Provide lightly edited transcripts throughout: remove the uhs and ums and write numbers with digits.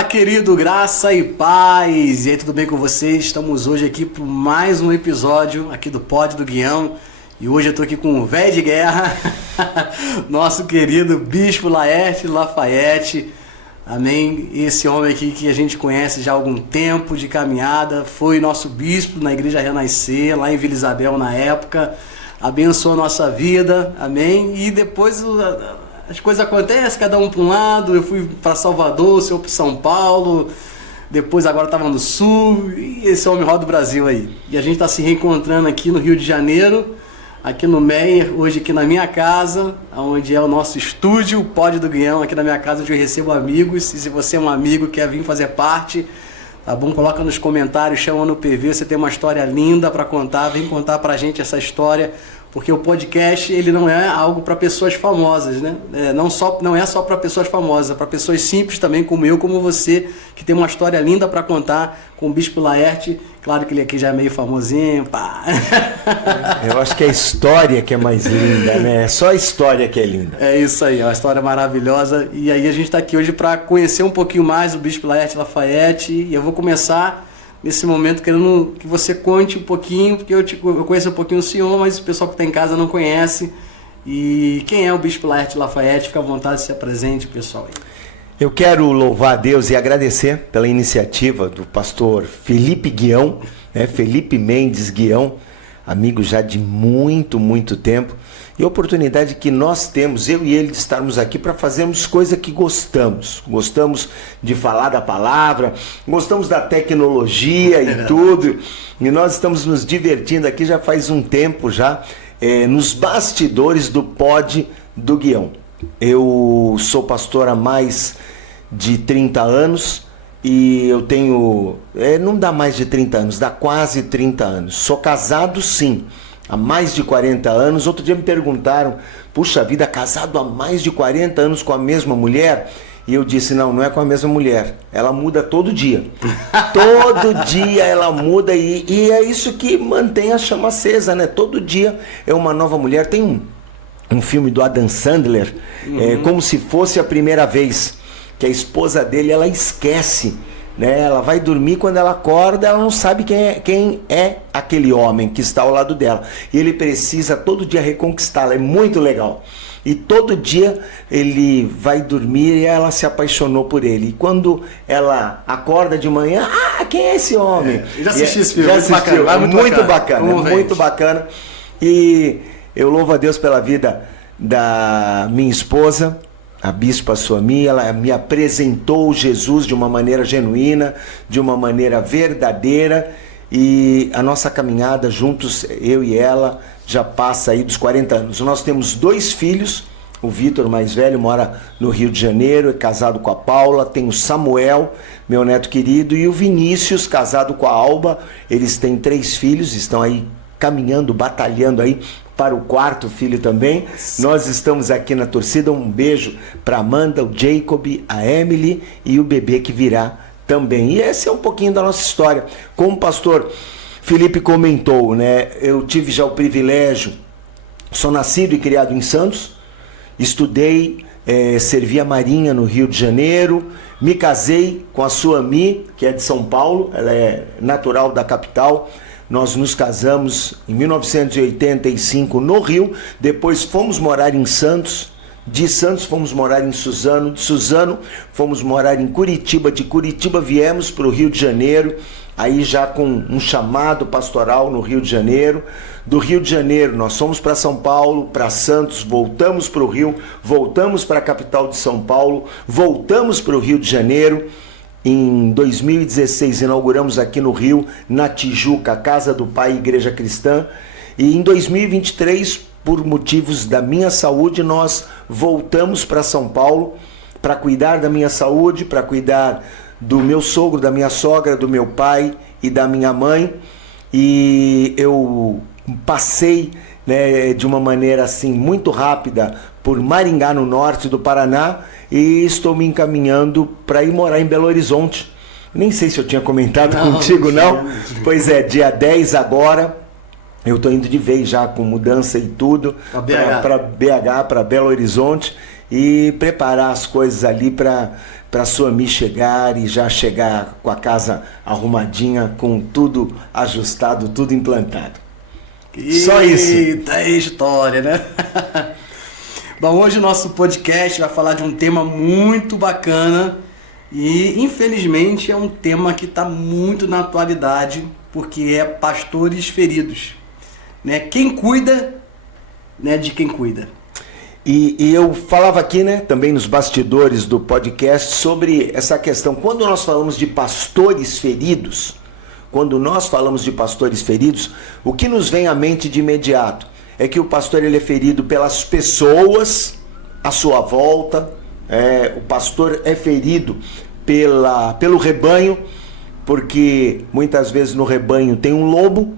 Olá, querido, graça e paz. E aí, tudo bem com vocês? Estamos hoje aqui para mais um episódio aqui do Pod do Guião. E hoje eu tô aqui com o velho de guerra, nosso querido Bispo Laerte Lafayette. Amém? Esse homem aqui que a gente conhece já há algum tempo de caminhada, foi nosso bispo na Igreja Renascer, lá em Vila Isabel na época. Abençoou a nossa vida, amém? E depois as coisas acontecem, cada um para um lado. Eu fui para Salvador, o senhor para São Paulo, depois agora estava no Sul, e esse homem roda o Brasil aí. E a gente está se reencontrando aqui no Rio de Janeiro, aqui no Meier, hoje aqui na minha casa, onde é o nosso estúdio, o Pod do Guião, aqui na minha casa, onde eu recebo amigos. E se você é um amigo que quer vir fazer parte, tá bom? Coloca nos comentários, chama no PV, você tem uma história linda para contar, vem contar pra gente essa história. Porque o podcast, ele não é algo para pessoas famosas, né? Não é só para pessoas famosas, é para pessoas simples também, como eu, como você, que tem uma história linda para contar com o Bispo Laerte. Claro que ele aqui já é meio famosinho, pá. Eu acho que é a história que é mais linda, né? É só a história que é linda. É isso aí, é uma história maravilhosa. E aí a gente está aqui hoje para conhecer um pouquinho mais o Bispo Laerte Lafayette. E eu vou começar nesse momento querendo que você conte um pouquinho, porque eu conheço um pouquinho o senhor, mas o pessoal que está em casa não conhece. E quem é o Bispo Laerte Lafayette? Fica à vontade de se apresente, pessoal. Eu quero louvar a Deus e agradecer pela iniciativa do pastor Felipe Guião, né? Felipe Mendes Guião, amigo já de muito tempo, e a oportunidade que nós temos, eu e ele, de estarmos aqui para fazermos coisa que gostamos. Gostamos de falar da palavra, gostamos da tecnologia e tudo, e nós estamos nos divertindo aqui já faz um tempo já, nos bastidores do Pod do Guião. Eu sou pastor há mais de 30 anos e eu tenho, não dá mais de 30 anos, dá quase 30 anos. Sou casado sim, há mais de 40 anos. Outro dia me perguntaram, puxa vida, casado há mais de 40 anos com a mesma mulher? E eu disse, não é com a mesma mulher, ela muda todo dia. Todo dia ela muda e é isso que mantém a chama acesa, né? Todo dia é uma nova mulher. Tem um filme do Adam Sandler, como se fosse a primeira vez, que a esposa dele, ela esquece, né? Ela vai dormir, quando ela acorda, ela não sabe quem é aquele homem que está ao lado dela. E ele precisa todo dia reconquistá-la, é muito legal. E todo dia ele vai dormir e ela se apaixonou por ele. E quando ela acorda de manhã, quem é esse homem? Já assisti esse filme, muito bacana. E eu louvo a Deus pela vida da minha esposa, a Bispa Suami. Ela me apresentou Jesus de uma maneira genuína, de uma maneira verdadeira, e a nossa caminhada juntos, eu e ela, já passa aí dos 40 anos. Nós temos 2 filhos, o Vitor, mais velho, mora no Rio de Janeiro, é casado com a Paula. Tem o Samuel, meu neto querido, e o Vinícius, casado com a Alba. Eles têm 3 filhos, estão aí caminhando, batalhando aí para o 4º filho também. Nós estamos aqui na torcida. Um beijo para Amanda, o Jacob, a Emily e o bebê que virá também. E esse é um pouquinho da nossa história. Como o pastor Felipe comentou, né? Eu tive já o privilégio, sou nascido e criado em Santos, estudei, servi a Marinha no Rio de Janeiro, me casei com a Suami, que é de São Paulo, ela é natural da capital. Nós nos casamos em 1985 no Rio, depois fomos morar em Santos, de Santos fomos morar em Suzano, de Suzano fomos morar em Curitiba, de Curitiba viemos para o Rio de Janeiro, aí já com um chamado pastoral no Rio de Janeiro. Do Rio de Janeiro nós fomos para São Paulo, para Santos, voltamos para o Rio, voltamos para a capital de São Paulo, voltamos para o Rio de Janeiro. Em 2016 inauguramos aqui no Rio, na Tijuca, a Casa do Pai, Igreja Cristã. E em 2023, por motivos da minha saúde, nós voltamos para São Paulo para cuidar da minha saúde, para cuidar do meu sogro, da minha sogra, do meu pai e da minha mãe. E eu passei, né, de uma maneira assim muito rápida por Maringá, no norte do Paraná, e estou me encaminhando para ir morar em Belo Horizonte. Nem sei se eu tinha comentado contigo, não. Pois é, dia 10 agora, eu estou indo de vez já, com mudança e tudo, para BH, para Belo Horizonte, e preparar as coisas ali para para Suami chegar e já chegar com a casa arrumadinha, com tudo ajustado, tudo implantado. Só isso. Eita, história, né? Bom, hoje o nosso podcast vai falar de um tema muito bacana e, infelizmente, é um tema que está muito na atualidade, porque é pastores feridos, né? Quem cuida, né, de quem cuida. E eu falava aqui, né, também nos bastidores do podcast sobre essa questão. Quando nós falamos de pastores feridos, o que nos vem à mente de imediato é que o pastor ele é ferido pelas pessoas à sua volta, o pastor é ferido pelo rebanho, porque muitas vezes no rebanho tem um lobo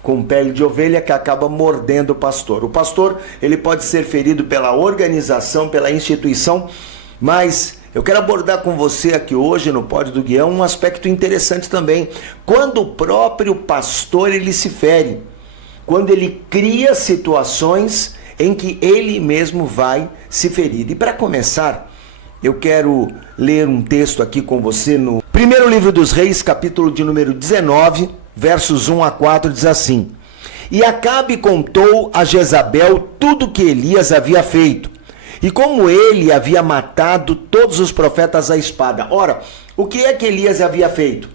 com pele de ovelha que acaba mordendo o pastor. O pastor ele pode ser ferido pela organização, pela instituição, mas eu quero abordar com você aqui hoje no Pod do Guião um aspecto interessante também. Quando o próprio pastor ele se fere, quando ele cria situações em que ele mesmo vai se ferir. E para começar, eu quero ler um texto aqui com você no primeiro livro dos Reis, capítulo de número 19, versos 1 a 4, diz assim: E Acabe contou a Jezabel tudo que Elias havia feito, e como ele havia matado todos os profetas à espada. Ora, o que é que Elias havia feito?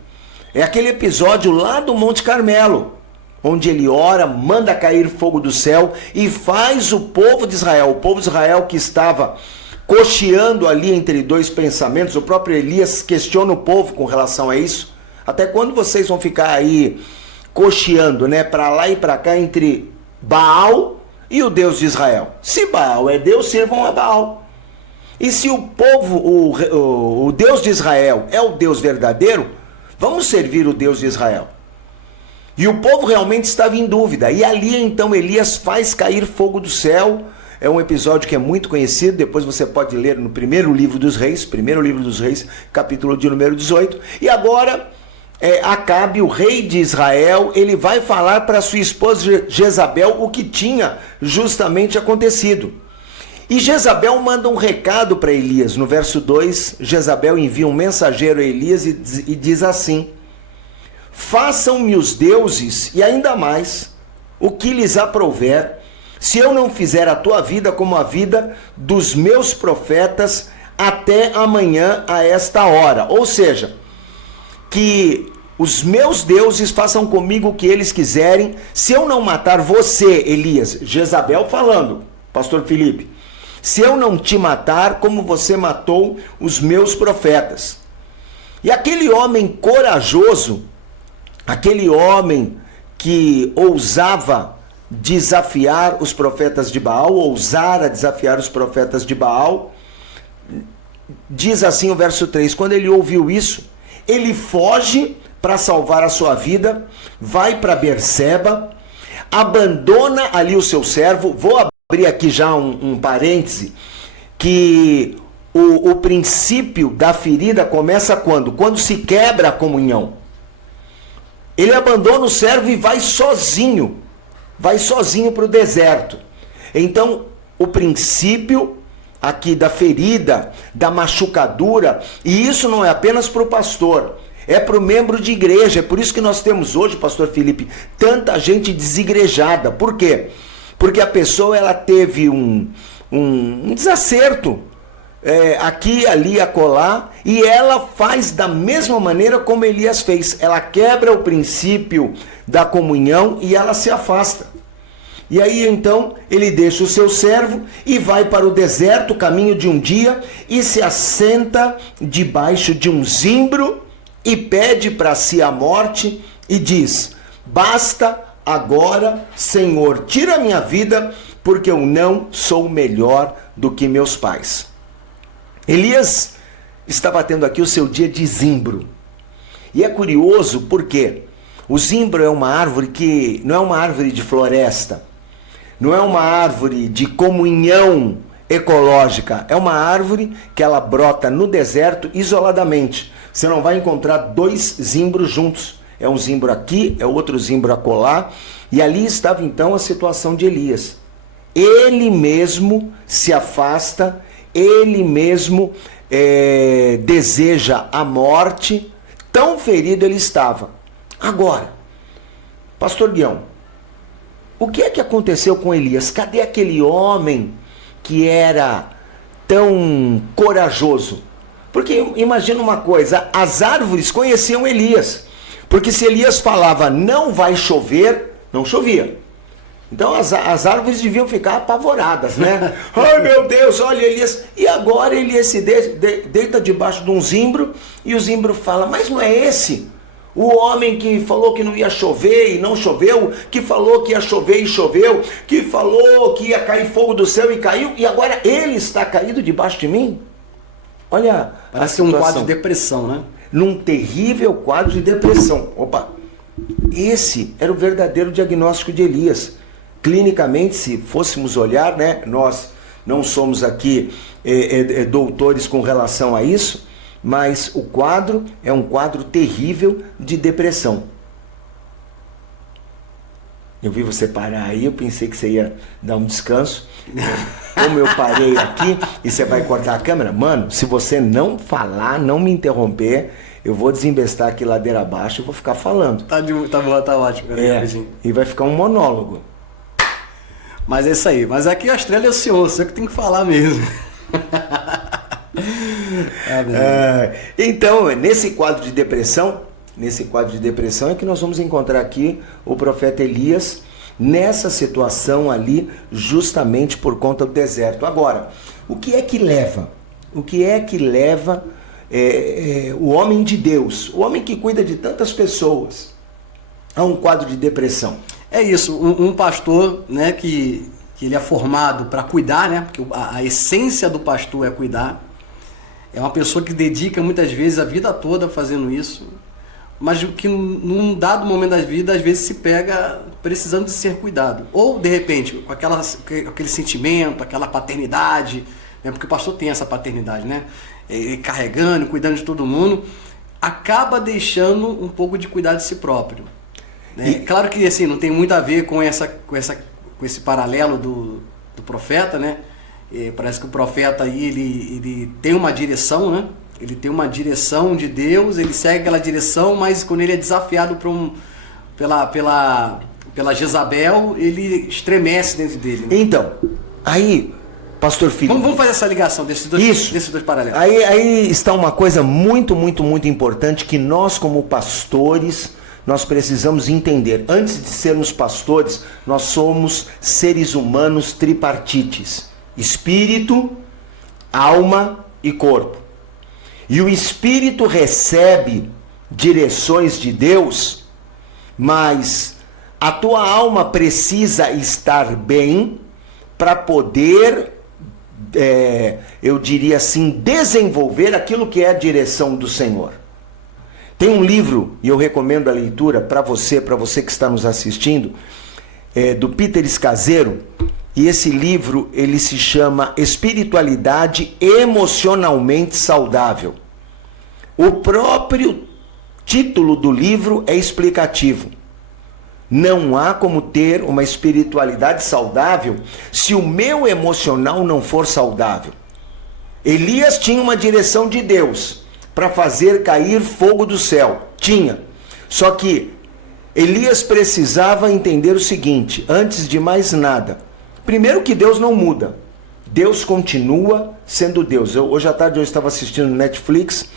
É aquele episódio lá do Monte Carmelo, onde ele ora, manda cair fogo do céu e faz o povo de Israel que estava cocheando ali entre dois pensamentos. O próprio Elias questiona o povo com relação a isso. Até quando vocês vão ficar aí cocheando, né, para lá e para cá entre Baal e o Deus de Israel? Se Baal é Deus, sirvam a Baal. E se o povo, o Deus de Israel é o Deus verdadeiro, vamos servir o Deus de Israel. E o povo realmente estava em dúvida. E ali então Elias faz cair fogo do céu. É um episódio que é muito conhecido, depois você pode ler no primeiro livro dos Reis, capítulo de número 18. E agora, Acabe, o rei de Israel, ele vai falar para sua esposa Jezabel o que tinha justamente acontecido. E Jezabel manda um recado para Elias. No verso 2, Jezabel envia um mensageiro a Elias e diz assim: Façam-me os deuses e ainda mais o que lhes aprouver, se eu não fizer a tua vida como a vida dos meus profetas até amanhã a esta hora. Ou seja, que os meus deuses façam comigo o que eles quiserem, se eu não matar você, Elias. Jezabel falando, pastor Felipe, se eu não te matar como você matou os meus profetas. E aquele homem corajoso, aquele homem que ousava desafiar os profetas de Baal, ousara desafiar os profetas de Baal, diz assim o verso 3, quando ele ouviu isso, ele foge para salvar a sua vida, vai para Berseba, abandona ali o seu servo. Vou abrir aqui já um parêntese, que o princípio da ferida começa quando? Quando se quebra a comunhão. Ele abandona o servo e vai sozinho para o deserto. Então, o princípio aqui da ferida, da machucadura, e isso não é apenas para o pastor, é para o membro de igreja. É por isso que nós temos hoje, pastor Felipe, tanta gente desigrejada. Por quê? Porque a pessoa ela teve um desacerto, aqui, ali, acolá, e ela faz da mesma maneira como Elias fez. Ela quebra o princípio da comunhão e ela se afasta. E aí então ele deixa o seu servo e vai para o deserto, caminho de um dia, e se assenta debaixo de um zimbro e pede para si a morte e diz: basta agora, Senhor, tira a minha vida, porque eu não sou melhor do que meus pais. Elias estava tendo aqui o seu dia de zimbro. E é curioso porque o zimbro é uma árvore que não é uma árvore de floresta, não é uma árvore de comunhão ecológica, é uma árvore que ela brota no deserto isoladamente. Você não vai encontrar dois zimbros juntos. É um zimbro aqui, é outro zimbro acolá. E ali estava então a situação de Elias. Ele mesmo se afasta, ele mesmo deseja a morte, tão ferido ele estava. Agora, pastor Guião, o que é que aconteceu com Elias? Cadê aquele homem que era tão corajoso? Porque imagina uma coisa, as árvores conheciam Elias, porque se Elias falava não vai chover, não chovia. Então as árvores deviam ficar apavoradas, né? Ai meu Deus, olha Elias. E agora Elias se deita debaixo de um zimbro e o zimbro fala, mas não é esse o homem que falou que não ia chover e não choveu, que falou que ia chover e choveu, que falou que ia cair fogo do céu e caiu, e agora ele está caído debaixo de mim? Olha, parece um quadro de depressão, né? Num terrível quadro de depressão. Opa! Esse era o verdadeiro diagnóstico de Elias. Clinicamente, se fôssemos olhar, né, nós não somos aqui doutores com relação a isso, mas o quadro é um quadro terrível de depressão. Eu vi você parar aí, eu pensei que você ia dar um descanso. Como eu parei aqui e você vai cortar a câmera, mano, se você não falar, não me interromper, eu vou desembestar aqui ladeira abaixo e vou ficar falando. Tá bom, tá ótimo. E vai ficar um monólogo. Mas é isso aí. Mas aqui a estrela é o senhor, você que tem que falar mesmo. Então, nesse quadro de depressão é que nós vamos encontrar aqui o profeta Elias nessa situação ali, justamente por conta do deserto. Agora, o que é que leva o homem de Deus, o homem que cuida de tantas pessoas, a um quadro de depressão? É isso, um pastor, né, que ele é formado para cuidar, né, porque a essência do pastor é cuidar. É uma pessoa que dedica muitas vezes a vida toda fazendo isso, mas que num dado momento da vida, às vezes se pega precisando de ser cuidado. Ou, de repente, com aquele sentimento, aquela paternidade, né, porque o pastor tem essa paternidade, né, ele carregando, cuidando de todo mundo, acaba deixando um pouco de cuidar de si próprio. Né? Claro que assim, não tem muito a ver com esse paralelo do profeta, né? Parece que o profeta aí ele tem uma direção, né? Ele tem uma direção de Deus, ele segue aquela direção, mas quando ele é desafiado pela Jezabel, ele estremece dentro dele. Né? Então, aí, pastor Filipe, vamos fazer essa ligação desses dois paralelos. Aí está uma coisa muito, muito, muito importante que nós como pastores nós precisamos entender. Antes de sermos pastores, nós somos seres humanos tripartites: espírito, alma e corpo. E o espírito recebe direções de Deus, mas a tua alma precisa estar bem para poder, eu diria assim, desenvolver aquilo que é a direção do Senhor. Tem um livro, e eu recomendo a leitura para você que está nos assistindo, do Peter Scazzero, e esse livro ele se chama Espiritualidade Emocionalmente Saudável. O próprio título do livro é explicativo. Não há como ter uma espiritualidade saudável se o meu emocional não for saudável. Elias tinha uma direção de Deus para fazer cair fogo do céu. Tinha. Só que Elias precisava entender o seguinte, antes de mais nada. Primeiro que Deus não muda. Deus continua sendo Deus. Hoje à tarde eu estava assistindo no Netflix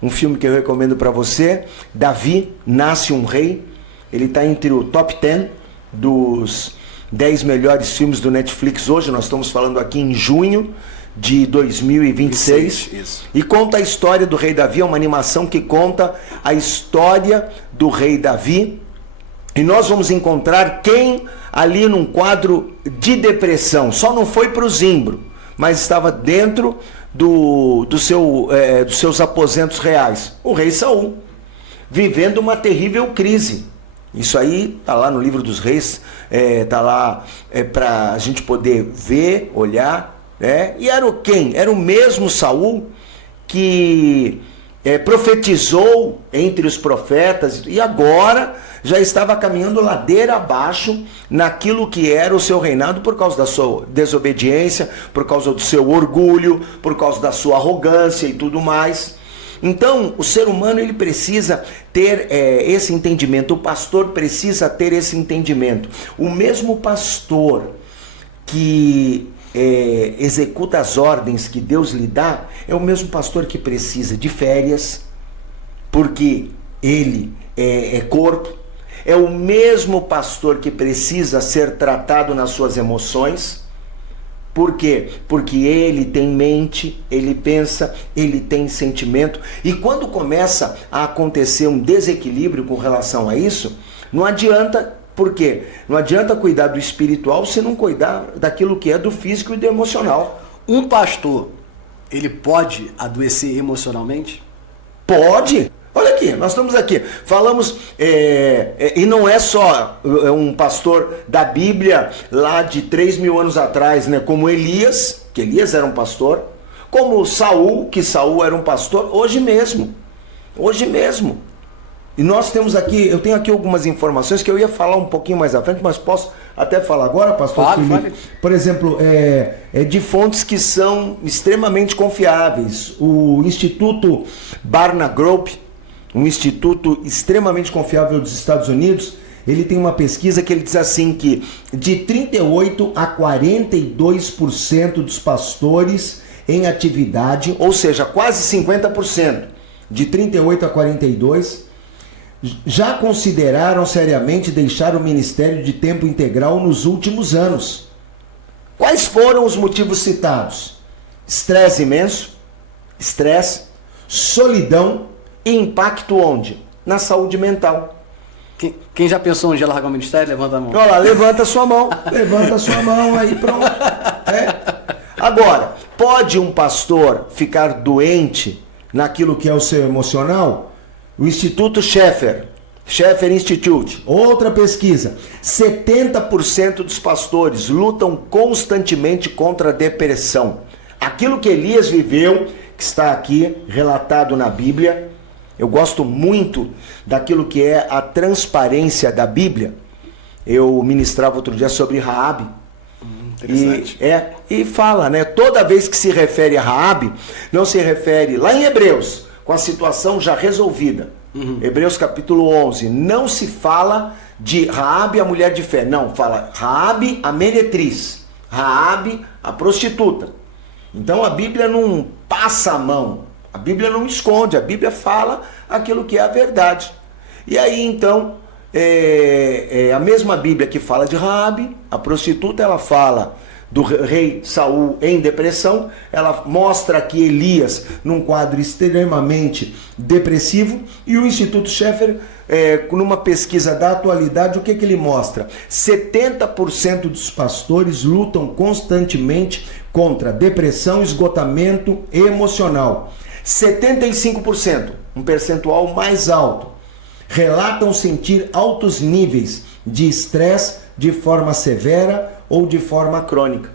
um filme que eu recomendo para você. Davi, Nasce um Rei. Ele está entre o top 10 dos 10 melhores filmes do Netflix hoje. Nós estamos falando aqui em junho de 2026. Isso. E conta a história do rei Davi. É uma animação que conta a história do rei Davi. E nós vamos encontrar quem ali num quadro de depressão. Só não foi para o zimbro, mas estava dentro dos seus aposentos reais. O rei Saul, vivendo uma terrível crise. Isso aí está lá no livro dos reis, está lá para a gente poder ver, olhar. E era quem? Era o mesmo Saul que profetizou entre os profetas e agora já estava caminhando ladeira abaixo naquilo que era o seu reinado por causa da sua desobediência, por causa do seu orgulho, por causa da sua arrogância e tudo mais. Então, o ser humano ele precisa ter esse entendimento, o pastor precisa ter esse entendimento. O mesmo pastor que executa as ordens que Deus lhe dá, é o mesmo pastor que precisa de férias, porque ele é corpo. É o mesmo pastor que precisa ser tratado nas suas emoções. Por quê? Porque ele tem mente, ele pensa, ele tem sentimento. E quando começa a acontecer um desequilíbrio com relação a isso, não adianta. Por quê? Não adianta cuidar do espiritual se não cuidar daquilo que é do físico e do emocional. Um pastor, ele pode adoecer emocionalmente? Pode. Olha aqui, nós estamos aqui, falamos, e não é só um pastor da Bíblia lá de 3.000 anos atrás, né? Como Elias, que Elias era um pastor, como Saul, que Saul era um pastor, hoje mesmo. E nós temos aqui, eu tenho aqui algumas informações que eu ia falar um pouquinho mais à frente, mas posso até falar agora, pastor Felipe? Fale. Por exemplo, de fontes que são extremamente confiáveis. O Instituto Barna-Grove, um instituto extremamente confiável dos Estados Unidos, ele tem uma pesquisa que ele diz assim que de 38% a 42% dos pastores em atividade, ou seja, quase 50%, de 38% a 42%, já consideraram seriamente deixar o ministério de tempo integral nos últimos anos. Quais foram os motivos citados? Estresse imenso, solidão e impacto onde? Na saúde mental. Quem já pensou um dia largar o ministério, levanta a mão. Olha lá, levanta a sua mão, aí pronto. Agora, pode um pastor ficar doente naquilo que é o seu emocional? O Instituto Schaeffer Institute, outra pesquisa, 70% dos pastores lutam constantemente contra a depressão. Aquilo que Elias viveu, que está aqui relatado na Bíblia, eu gosto muito daquilo que é a transparência da Bíblia. Eu ministrava outro dia sobre Raabe. Interessante. E fala, né? Toda vez que se refere a Raabe, não se refere lá em Hebreus, com a situação já resolvida. Hebreus capítulo 11, não se fala de Raabe, a mulher de fé, não, fala Raabe, a meretriz, Raabe, a prostituta. Então a Bíblia não passa a mão, a Bíblia não esconde, a Bíblia fala aquilo que é a verdade. E aí então, a mesma Bíblia que fala de Raabe, a prostituta, ela fala do rei Saul em depressão, ela mostra aqui Elias num quadro extremamente depressivo, e o Instituto Schaeffer, numa pesquisa da atualidade, o que ele mostra? 70% dos pastores lutam constantemente contra depressão, esgotamento emocional. 75%, um percentual mais alto, relatam sentir altos níveis de estresse de forma severa ou de forma crônica.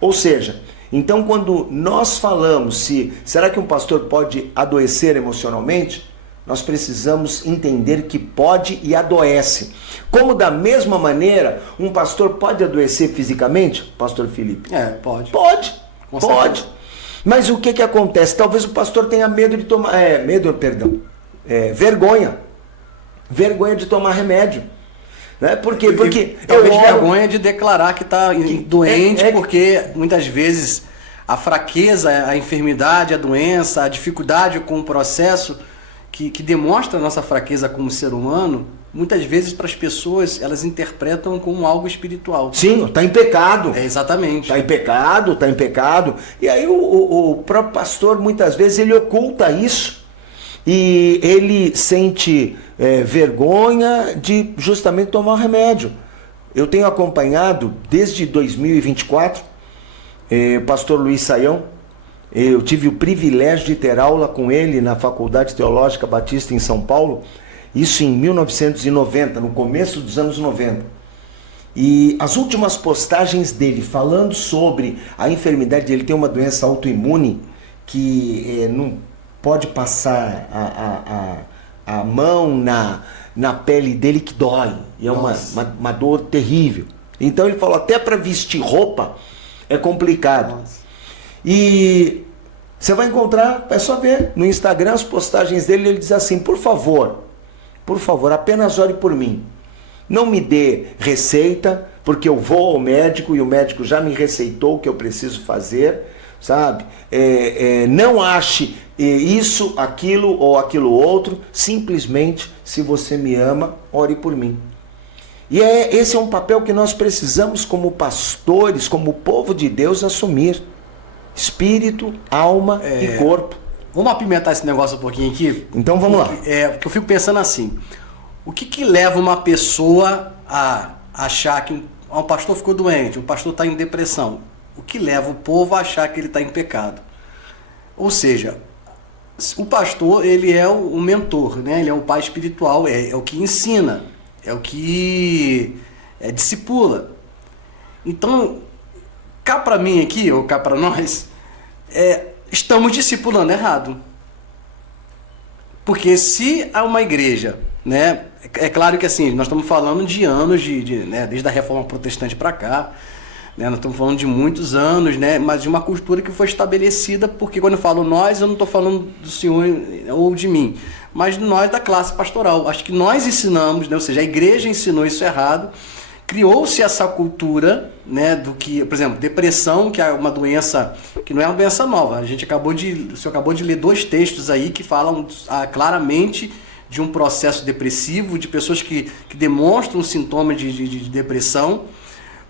Ou seja, então quando nós falamos será que um pastor pode adoecer emocionalmente, nós precisamos entender que pode e adoece. Como da mesma maneira, um pastor pode adoecer fisicamente, pastor Felipe? Pode. Pode. Mas o que acontece? Talvez o pastor tenha medo de tomar, vergonha. Vergonha de tomar remédio. Né? Por quê? Porque talvez vergonha de declarar que está doente, porque muitas vezes a fraqueza, a enfermidade, a doença, a dificuldade com o processo que demonstra a nossa fraqueza como ser humano, muitas vezes para as pessoas elas interpretam como algo espiritual. Sim, está em pecado. Exatamente. Está em pecado. E aí o próprio pastor muitas vezes ele oculta isso. E ele sente vergonha de justamente tomar um remédio. Eu tenho acompanhado desde 2024 o pastor Luiz Saião. Eu tive o privilégio de ter aula com ele na Faculdade Teológica Batista em São Paulo, isso em 1990, no começo dos anos 90. E as últimas postagens dele falando sobre a enfermidade, ele tem uma doença autoimune que pode passar a mão na pele dele que dói. E é uma dor terrível. Então ele falou, até para vestir roupa é complicado. Nossa. E você vai encontrar, é só ver no Instagram as postagens dele, ele diz assim, por favor, apenas ore por mim. Não me dê receita, porque eu vou ao médico e o médico já me receitou o que eu preciso fazer, sabe? Não ache isso, aquilo ou aquilo outro, simplesmente, se você me ama, ore por mim. E esse é um papel que nós precisamos como pastores, como povo de Deus assumir. Espírito, alma e corpo. Vamos apimentar esse negócio um pouquinho aqui? Então vamos lá. Porque eu fico pensando assim, o que leva uma pessoa a achar que um pastor ficou doente, um pastor está em depressão? O que leva o povo a achar que ele está em pecado? Ou seja, o pastor, ele é o mentor, né? Ele é o pai espiritual, é o que ensina, é o que discipula. Então, cá para mim aqui, ou cá para nós, estamos discipulando errado. Porque se há uma igreja, né? É claro que assim, nós estamos falando de anos, né, desde a Reforma Protestante para cá, né, nós estamos falando de muitos anos, né, mas de uma cultura que foi estabelecida, porque quando eu falo nós, eu não estou falando do senhor ou de mim, mas nós da classe pastoral. Acho que nós ensinamos, né, ou seja, a igreja ensinou isso errado, criou-se essa cultura, né, do que, por exemplo, depressão, que é uma doença que não é uma doença nova. O senhor acabou de ler 2 textos aí que falam claramente de um processo depressivo, de pessoas que demonstram sintomas de depressão,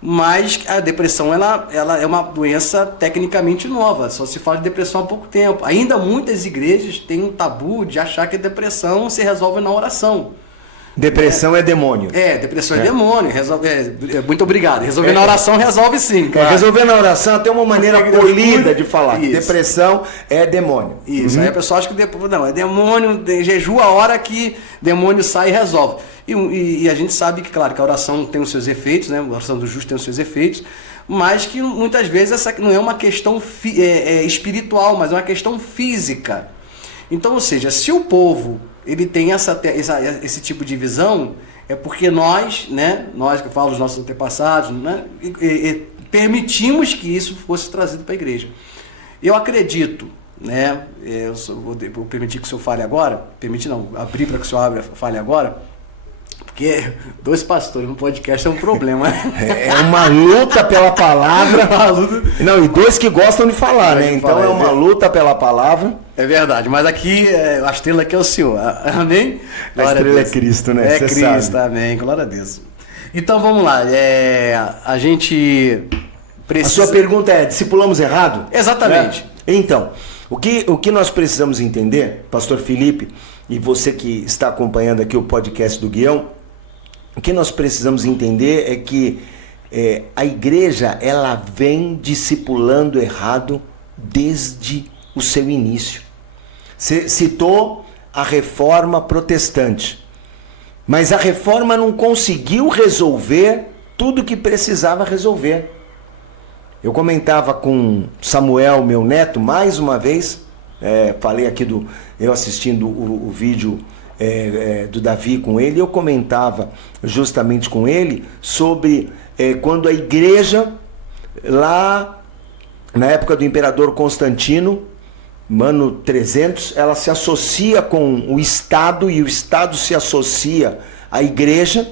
mas a depressão ela é uma doença tecnicamente nova, só se fala de depressão há pouco tempo. Ainda muitas igrejas têm um tabu de achar que a depressão se resolve na oração. Depressão é demônio. Depressão é demônio. Muito obrigado. Resolver na oração resolve sim. Claro. Resolver na oração tem uma maneira polida de falar. Isso. Depressão é demônio. Isso. Aí a pessoa acha que não, é demônio, jejua a hora que demônio sai e resolve. E a gente sabe que, claro, que a oração tem os seus efeitos, né? A oração do justo tem os seus efeitos, mas que muitas vezes essa não é uma questão espiritual, mas é uma questão física. Então, ou seja, se o povo ele tem esse tipo de visão, é porque nós, né, nós que eu falo dos nossos antepassados, né, permitimos que isso fosse trazido para a igreja. Eu acredito, né, vou permitir que o senhor fale agora, abrir para que o senhor fale agora, porque 2 pastores no podcast é um problema. É uma luta pela palavra. Não, e 2 que gostam de falar, né? Então é uma luta pela palavra. É verdade, mas aqui a estrela aqui é o Senhor. Amém? A estrela é Cristo, né? É Cristo, amém. Glória a Deus. Então vamos lá. A gente precisa... A sua pergunta é, discipulamos errado? Exatamente. Né? Então, o que nós precisamos entender, pastor Felipe, e você que está acompanhando aqui o podcast do Guião, o que nós precisamos entender é que a igreja ela vem discipulando errado desde o seu início. Você citou a reforma protestante, mas a reforma não conseguiu resolver tudo que precisava resolver. Eu comentava com Samuel, meu neto, mais uma vez, falei aqui eu assistindo o vídeo do Davi com ele, eu comentava justamente com ele sobre quando a igreja, lá na época do imperador Constantino, ano 300, ela se associa com o Estado e o Estado se associa à igreja,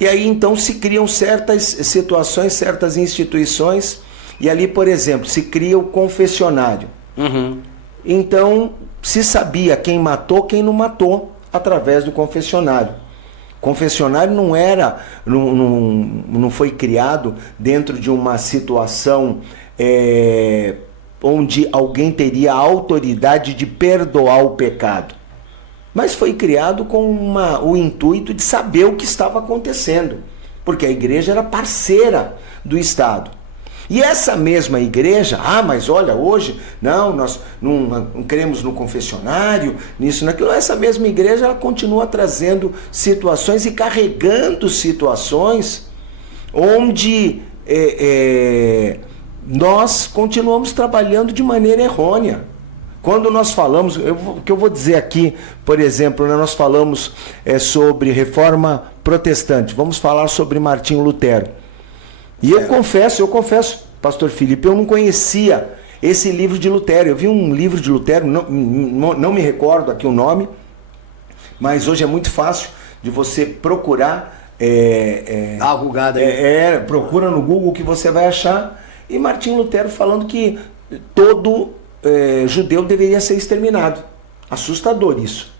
e aí então se criam certas situações, certas instituições, e ali, por exemplo, se cria o confessionário. Uhum. Então se sabia quem matou, quem não matou, através do confessionário. Confessionário não foi criado dentro de uma situação onde alguém teria a autoridade de perdoar o pecado, mas foi criado com o intuito de saber o que estava acontecendo, porque a igreja era parceira do Estado. E essa mesma igreja, mas olha, hoje, nós não cremos no confessionário, nisso, naquilo. Essa mesma igreja, ela continua trazendo situações e carregando situações onde nós continuamos trabalhando de maneira errônea. Quando nós falamos, o que eu vou dizer aqui, por exemplo, né, nós falamos sobre reforma protestante, vamos falar sobre Martinho Lutero. E eu confesso, pastor Felipe, eu não conhecia esse livro de Lutero. Eu vi um livro de Lutero, não me recordo aqui o nome, mas hoje é muito fácil de você procurar. Dá uma bugada aí. Procura no Google que você vai achar. E Martinho Lutero falando que todo judeu deveria ser exterminado. Assustador isso.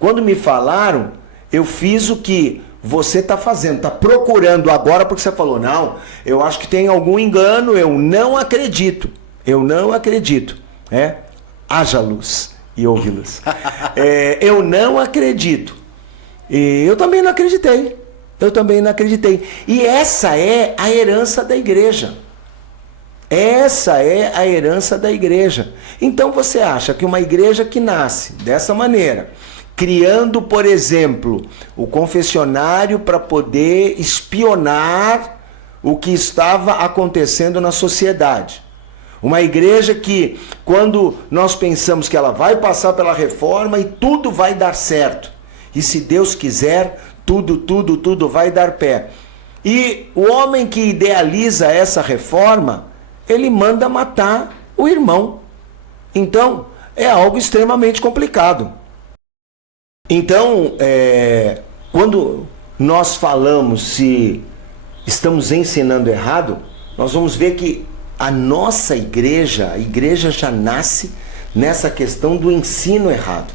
Quando me falaram, eu fiz o que você está fazendo, está procurando agora, porque você falou, não, eu acho que tem algum engano, eu não acredito. Haja luz e ouve luz. Eu não acredito. E eu também não acreditei. E essa é a herança da igreja. Então você acha que uma igreja que nasce dessa maneira, criando, por exemplo, o confessionário para poder espionar o que estava acontecendo na sociedade, uma igreja que, quando nós pensamos que ela vai passar pela reforma e tudo vai dar certo, e se Deus quiser, tudo vai dar pé. E o homem que idealiza essa reforma, ele manda matar o irmão. Então, é algo extremamente complicado. Então, quando nós falamos se estamos ensinando errado, nós vamos ver que a nossa igreja, a igreja já nasce nessa questão do ensino errado.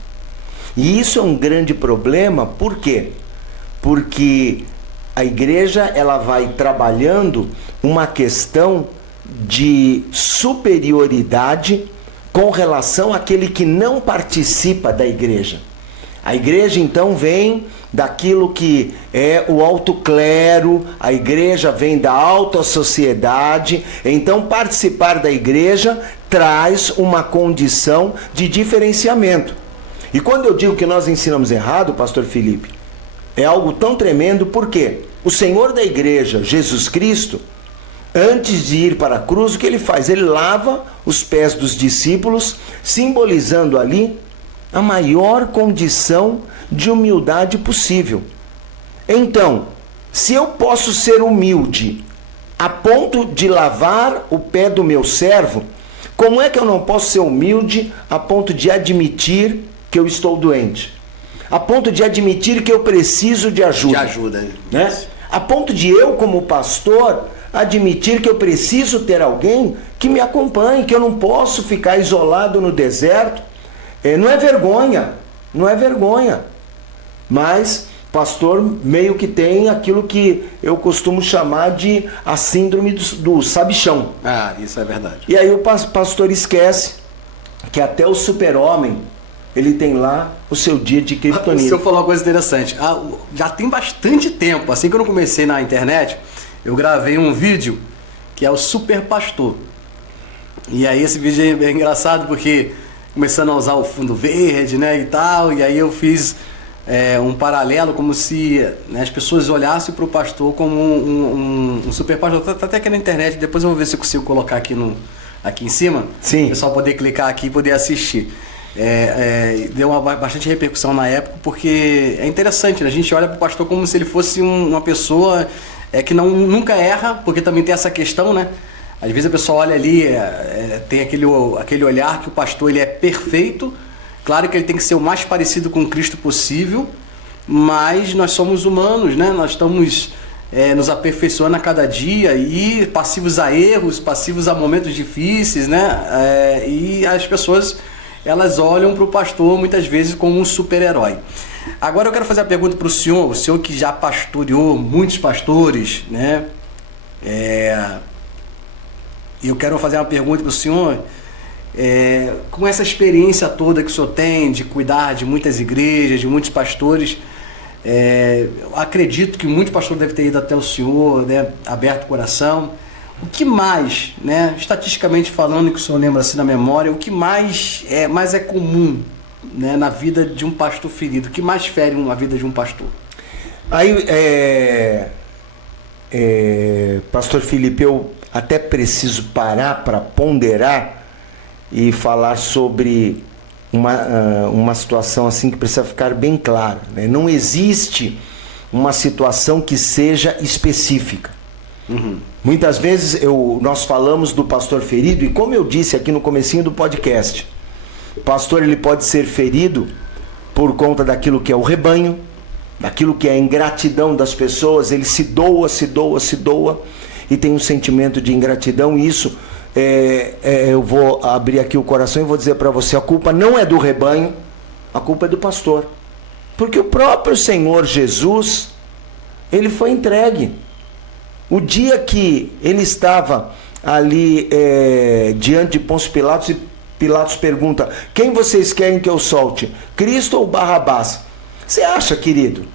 E isso é um grande problema, por quê? Porque a igreja ela vai trabalhando uma questão de superioridade com relação àquele que não participa da igreja. A igreja então vem daquilo que é o alto clero, a igreja vem da alta sociedade, então participar da igreja traz uma condição de diferenciamento. E quando eu digo que nós ensinamos errado, pastor Felipe, é algo tão tremendo, porque o Senhor da igreja, Jesus Cristo, antes de ir para a cruz, o que ele faz? Ele lava os pés dos discípulos, simbolizando ali a maior condição de humildade possível. Então, se eu posso ser humilde a ponto de lavar o pé do meu servo, como é que eu não posso ser humilde a ponto de admitir que eu estou doente? A ponto de admitir que eu preciso de ajuda. De ajuda. Né? A ponto de eu, como pastor, admitir que eu preciso ter alguém que me acompanhe, que eu não posso ficar isolado no deserto. Não é vergonha. Mas pastor meio que tem aquilo que eu costumo chamar de a síndrome do sabichão. Ah, isso é verdade. E aí o pastor esquece que até o super-homem, ele tem lá o seu dia de criptonita. O senhor falou uma coisa interessante. Já tem bastante tempo, assim que eu não comecei na internet, eu gravei um vídeo que é o Super Pastor. E aí esse vídeo é engraçado porque começando a usar o fundo verde, né, e tal, e aí eu fiz um paralelo como se, né, as pessoas olhassem para o pastor como um super pastor. Tá até aqui na internet, depois eu vou ver se eu consigo colocar aqui em cima. Sim. O pessoal poder clicar aqui e poder assistir. Deu bastante repercussão na época, porque é interessante, né? A gente olha para o pastor como se ele fosse uma pessoa que nunca erra, porque também tem essa questão, né? Às vezes a pessoa olha ali, tem aquele olhar que o pastor ele é perfeito. Claro que ele tem que ser o mais parecido com Cristo possível, mas nós somos humanos, né? Nós estamos nos aperfeiçoando a cada dia e passivos a erros, passivos a momentos difíceis, né? E as pessoas elas olham para o pastor muitas vezes como um super-herói. Agora eu quero fazer a pergunta para o senhor que já pastoreou muitos pastores, né? Eu quero fazer uma pergunta para o senhor, com essa experiência toda que o senhor tem de cuidar de muitas igrejas, de muitos pastores, eu acredito que muitos pastores devem ter ido até o senhor, né, aberto o coração. O que mais, né, estatisticamente falando, que o senhor lembra assim na memória, o que mais é comum, né, na vida de um pastor ferido? O que mais fere a vida de um pastor? Aí, pastor Felipe, eu até preciso parar para ponderar e falar sobre uma situação assim que precisa ficar bem clara, né? Não existe uma situação que seja específica. Muitas vezes nós falamos do pastor ferido, e como eu disse aqui no comecinho do podcast, o pastor ele pode ser ferido por conta daquilo que é o rebanho, daquilo que é a ingratidão das pessoas. Ele se doa e tem um sentimento de ingratidão. E isso eu vou abrir aqui o coração e vou dizer para você: a culpa não é do rebanho, a culpa é do pastor, porque o próprio Senhor Jesus, ele foi entregue. O dia que ele estava ali diante de Pôncio Pilatos, e Pilatos pergunta: quem vocês querem que eu solte, Cristo ou Barrabás? Você acha, querido,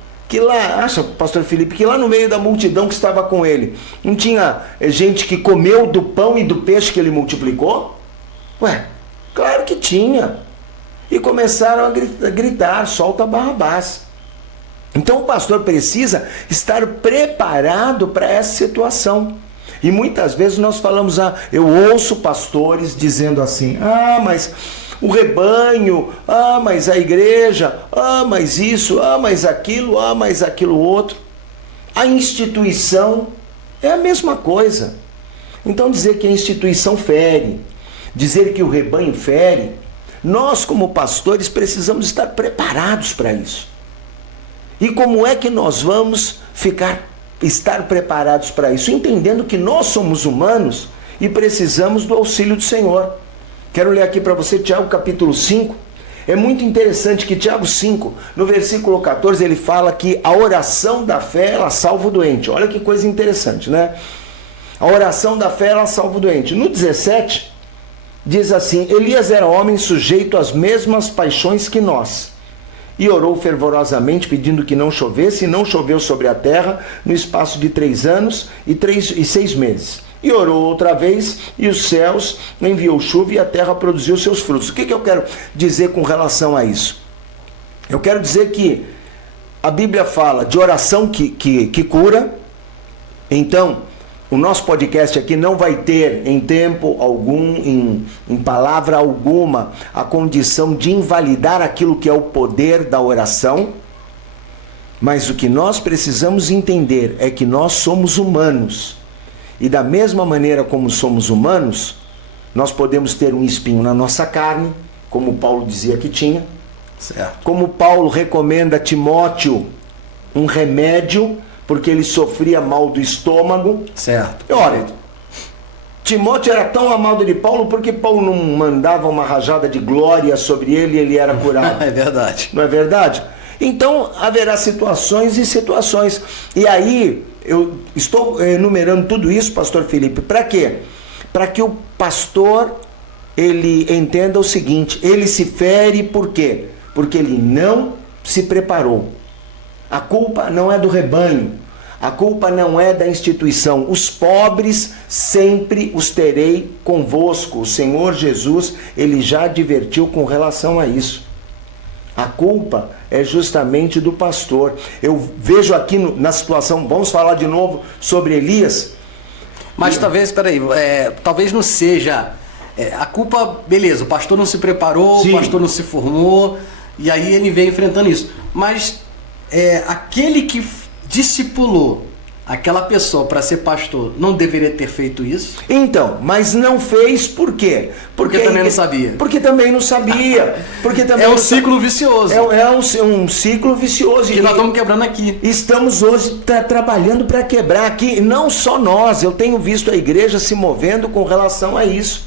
pastor Felipe, que lá no meio da multidão que estava com ele, não tinha gente que comeu do pão e do peixe que ele multiplicou? Ué, claro que tinha. E começaram a gritar: solta Barrabás. Então o pastor precisa estar preparado para essa situação. E muitas vezes nós falamos, eu ouço pastores dizendo assim: mas o rebanho, mas a igreja, mas isso, mas aquilo outro. A instituição é a mesma coisa. Então dizer que a instituição fere, dizer que o rebanho fere, nós como pastores precisamos estar preparados para isso. E como é que nós vamos estar preparados para isso? Entendendo que nós somos humanos e precisamos do auxílio do Senhor. Quero ler aqui para você Tiago capítulo 5. É muito interessante que Tiago 5, no versículo 14, ele fala que a oração da fé, ela salva o doente. Olha que coisa interessante, né? A oração da fé, ela salva o doente. No 17, diz assim: Elias era homem sujeito às mesmas paixões que nós, e orou fervorosamente pedindo que não chovesse, e não choveu sobre a terra no espaço de 3 anos e 6 meses. E orou outra vez, e os céus enviou chuva, e a terra produziu seus frutos. O que eu quero dizer com relação a isso? Eu quero dizer que a Bíblia fala de oração que cura. Então, o nosso podcast aqui não vai ter em tempo algum, em palavra alguma, a condição de invalidar aquilo que é o poder da oração. Mas o que nós precisamos entender é que nós somos humanos. E da mesma maneira como somos humanos, nós podemos ter um espinho na nossa carne, como Paulo dizia que tinha. Certo. Como Paulo recomenda a Timóteo um remédio, porque ele sofria mal do estômago. Certo. E olha, Timóteo era tão amado de Paulo porque Paulo não mandava uma rajada de glória sobre ele e ele era curado. É verdade. Não é verdade? Então haverá situações e situações. E aí eu estou enumerando tudo isso, pastor Felipe, para quê? Para que o pastor ele entenda o seguinte: ele se fere por quê? Porque ele não se preparou. A culpa não é do rebanho, a culpa não é da instituição. Os pobres sempre os terei convosco. O Senhor Jesus, ele já advertiu com relação a isso. A culpa é justamente do pastor. Eu vejo aqui na situação, vamos falar de novo sobre Elias. Mas talvez, talvez não seja a culpa, beleza, o pastor não se preparou, sim, o pastor não se formou, e aí ele vem enfrentando isso. Mas aquele que discipulou aquela pessoa para ser pastor não deveria ter feito isso? Então, mas não fez por quê? Porque também não sabia. Porque também não sabia. Porque também um ciclo vicioso. É um ciclo vicioso. Que nós estamos quebrando aqui. Estamos hoje trabalhando para quebrar aqui. Não só nós. Eu tenho visto a igreja se movendo com relação a isso.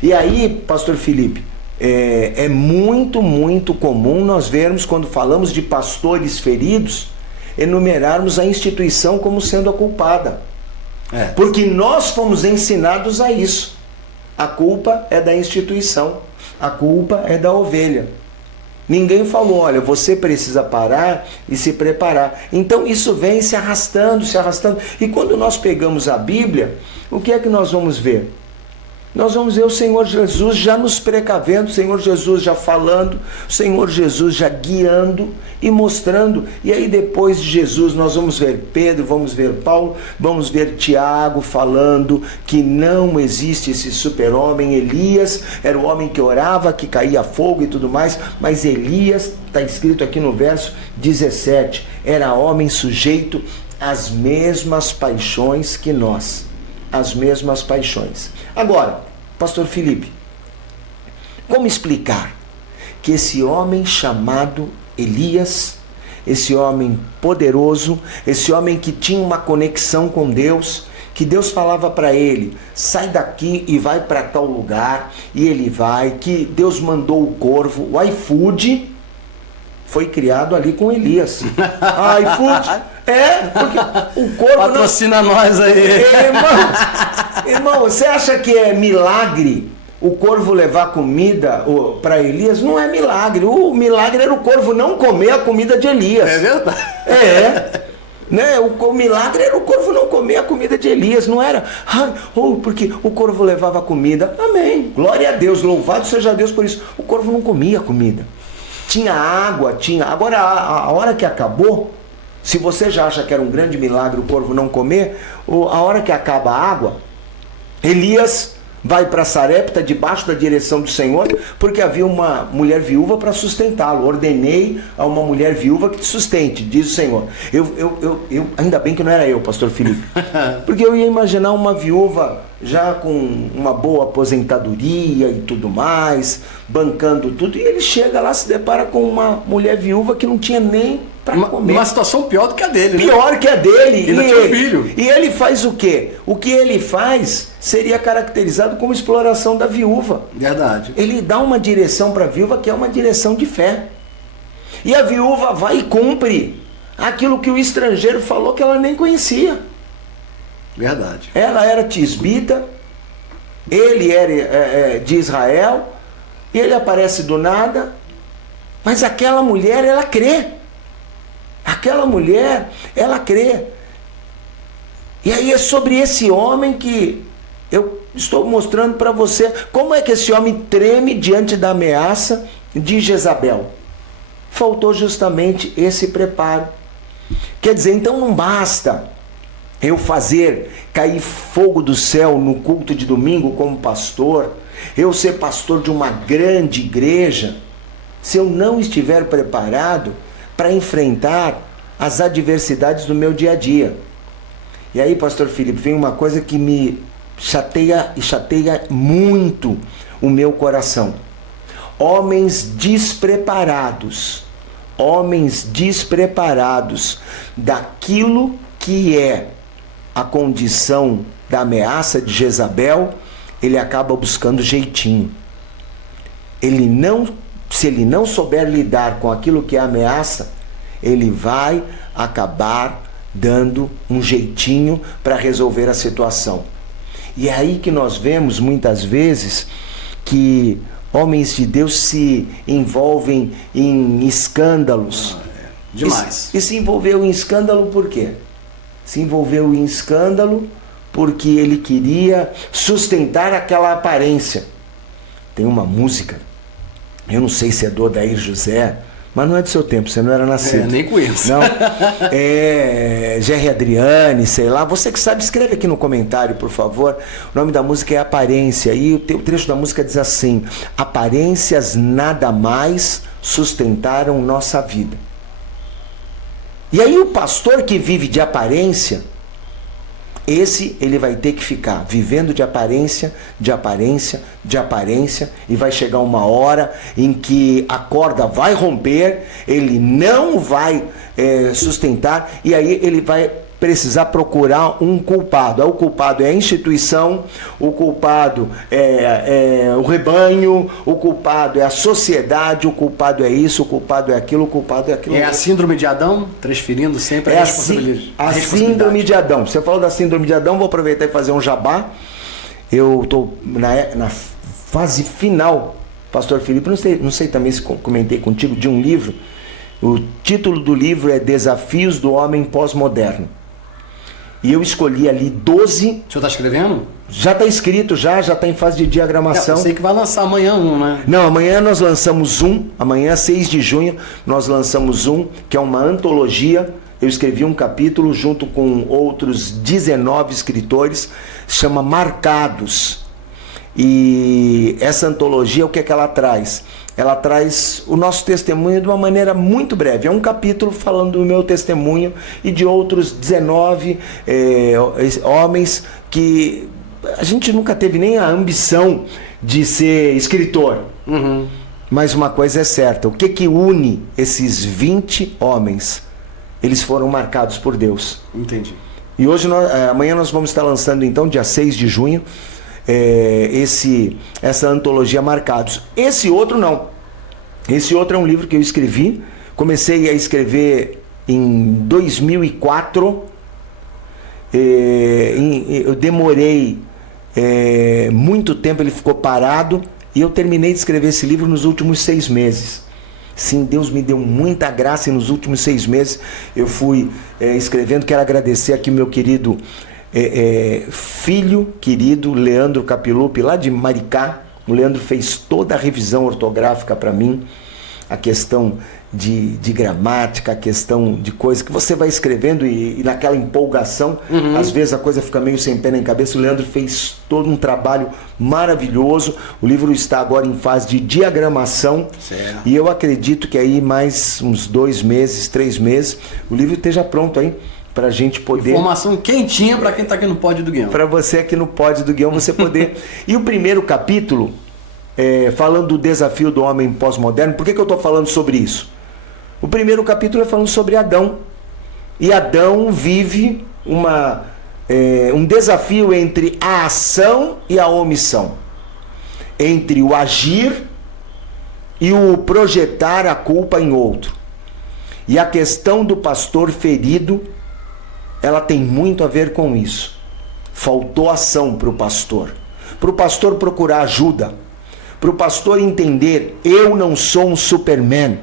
E aí, pastor Felipe, é muito, muito comum nós vermos, quando falamos de pastores feridos, enumerarmos a instituição como sendo a culpada. Porque nós fomos ensinados a isso. A culpa é da instituição. A culpa é da ovelha. Ninguém falou: olha, você precisa parar e se preparar. Então isso vem se arrastando, se arrastando. E quando nós pegamos a Bíblia, o que é que nós vamos ver? Nós vamos ver o Senhor Jesus já nos precavendo, o Senhor Jesus já falando, o Senhor Jesus já guiando e mostrando. E aí depois de Jesus nós vamos ver Pedro, vamos ver Paulo, vamos ver Tiago falando que não existe esse super-homem. Elias era o homem que orava, que caía fogo e tudo mais, mas Elias, está escrito aqui no verso 17, era homem sujeito às mesmas paixões que nós. As mesmas paixões. Agora, pastor Felipe, como explicar que esse homem chamado Elias, esse homem poderoso, esse homem que tinha uma conexão com Deus, que Deus falava para ele, sai daqui e vai para tal lugar, e ele vai, que Deus mandou o corvo, o iFood foi criado ali com Elias. iFood, porque o corvo patrocina nós aí. Irmão, você acha que é milagre o corvo levar comida para Elias? Não é milagre. O milagre era o corvo não comer a comida de Elias. É verdade. Né? O milagre era o corvo não comer a comida de Elias. Não era, porque o corvo levava comida. Amém. Glória a Deus, louvado seja Deus por isso. O corvo não comia comida. Tinha água, tinha. Agora, a hora que acabou, se você já acha que era um grande milagre o corvo não comer, a hora que acaba a água, Elias vai para Sarepta, debaixo da direção do Senhor, porque havia uma mulher viúva para sustentá-lo. Ordenei a uma mulher viúva que te sustente, diz o Senhor. Ainda bem que não era eu, pastor Felipe, porque eu ia imaginar uma viúva já com uma boa aposentadoria e tudo mais, bancando tudo, e ele chega lá, se depara com uma mulher viúva que não tinha nem para comer. Uma situação pior do que a dele. Pior, né? Que a dele. Ainda tinha um filho. E ele faz o quê? O que ele faz seria caracterizado como exploração da viúva. Verdade. Ele dá uma direção para a viúva que é uma direção de fé. E a viúva vai e cumpre aquilo que o estrangeiro falou que ela nem conhecia. Verdade. Ela era tisbita, ele era de Israel, ele aparece do nada, mas aquela mulher, ela crê. Aquela mulher, ela crê. E aí é sobre esse homem que eu estou mostrando para você como é que esse homem treme diante da ameaça de Jezabel. Faltou justamente esse preparo. Quer dizer, então não basta eu fazer cair fogo do céu no culto de domingo como pastor, eu ser pastor de uma grande igreja, se eu não estiver preparado para enfrentar as adversidades do meu dia a dia. E aí, pastor Felipe, vem uma coisa que me chateia e chateia muito o meu coração. Homens despreparados daquilo que é a condição da ameaça de Jezabel, ele acaba buscando jeitinho. Se ele não souber lidar com aquilo que é a ameaça, ele vai acabar dando um jeitinho para resolver a situação. E é aí que nós vemos muitas vezes que homens de Deus se envolvem em escândalos. Demais. E se envolveu em escândalo por quê? Se envolveu em escândalo porque ele queria sustentar aquela aparência. Tem uma música, eu não sei se é do Odair José, mas não é do seu tempo, você não era nascido. Nem conheço. Não. Gerry Adriane, sei lá. Você que sabe, escreve aqui no comentário, por favor. O nome da música é Aparência. E o trecho da música diz assim: aparências nada mais sustentaram nossa vida. E aí o pastor que vive de aparência, ele vai ter que ficar vivendo de aparência, e vai chegar uma hora em que a corda vai romper, ele não vai sustentar, e aí ele vai precisar procurar um culpado. O culpado é a instituição, o culpado é o rebanho, o culpado é a sociedade, o culpado é isso, o culpado é aquilo, o culpado é aquilo. É a síndrome de Adão, transferindo sempre a responsabilidade. A síndrome de Adão. Você falou da síndrome de Adão, vou aproveitar e fazer um jabá. Eu estou na fase final, pastor Felipe, não sei também se comentei contigo, de um livro. O título do livro é Desafios do Homem Pós-Moderno. E eu escolhi ali 12. O senhor está escrevendo? Já está escrito, já está em fase de diagramação. Eu sei que vai lançar amanhã né? Não, amanhã nós lançamos amanhã 6 de junho, nós lançamos que é uma antologia. Eu escrevi um capítulo junto com outros 19 escritores, chama Marcados. E essa antologia, o que é que ela traz? Ela traz o nosso testemunho de uma maneira muito breve. É um capítulo falando do meu testemunho e de outros 19 homens que a gente nunca teve nem a ambição de ser escritor. Uhum. Mas uma coisa é certa, o que une esses 20 homens? Eles foram marcados por Deus. Entendi. E hoje, amanhã nós vamos estar lançando então, dia 6 de junho, essa antologia Marcados. Esse outro não. Esse outro é um livro que eu escrevi. Comecei a escrever em 2004. Eu demorei muito tempo, ele ficou parado. E eu terminei de escrever esse livro nos últimos 6 meses. Sim, Deus me deu muita graça e nos últimos 6 meses eu fui escrevendo. Quero agradecer aqui o meu querido filho querido Leandro Capilupi, lá de Maricá. O Leandro fez toda a revisão ortográfica para mim, a questão de gramática, a questão de coisa que você vai escrevendo e naquela empolgação, às vezes a coisa fica meio sem pé nem cabeça. O Leandro fez todo um trabalho maravilhoso. O livro está agora em fase de diagramação. Certo. E eu acredito que aí mais uns 2 meses, 3 meses, o livro esteja pronto aí para a gente poder... Informação quentinha para quem está aqui no Pod do Guião. Para você aqui no Pod do Guião, você poder... E o primeiro capítulo, falando do desafio do homem pós-moderno, por que eu estou falando sobre isso? O primeiro capítulo é falando sobre Adão. E Adão vive um desafio entre a ação e a omissão. Entre o agir e o projetar a culpa em outro. E a questão do pastor ferido, ela tem muito a ver com isso. Faltou ação para o pastor. Para o pastor procurar ajuda. Para o pastor entender, eu não sou um Superman.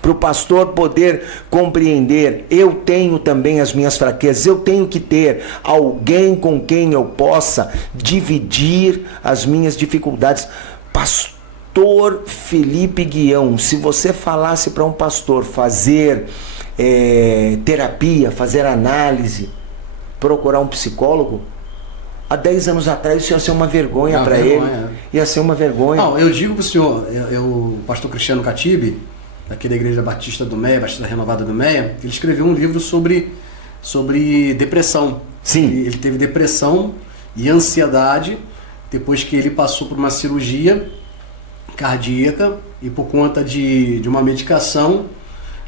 Para o pastor poder compreender, eu tenho também as minhas fraquezas, eu tenho que ter alguém com quem eu possa dividir as minhas dificuldades. Pastor Felipe Guião, se você falasse para um pastor fazer terapia, fazer análise, procurar um psicólogo, há 10 anos atrás isso ia ser uma vergonha para ele. Ia ser uma vergonha. Não, eu digo para o senhor, o pastor Cristiano Catibe, aqui da Igreja Batista do Meia, Batista Renovada do Meia, ele escreveu um livro sobre depressão. Sim. Ele teve depressão e ansiedade depois que ele passou por uma cirurgia cardíaca e por conta de uma medicação,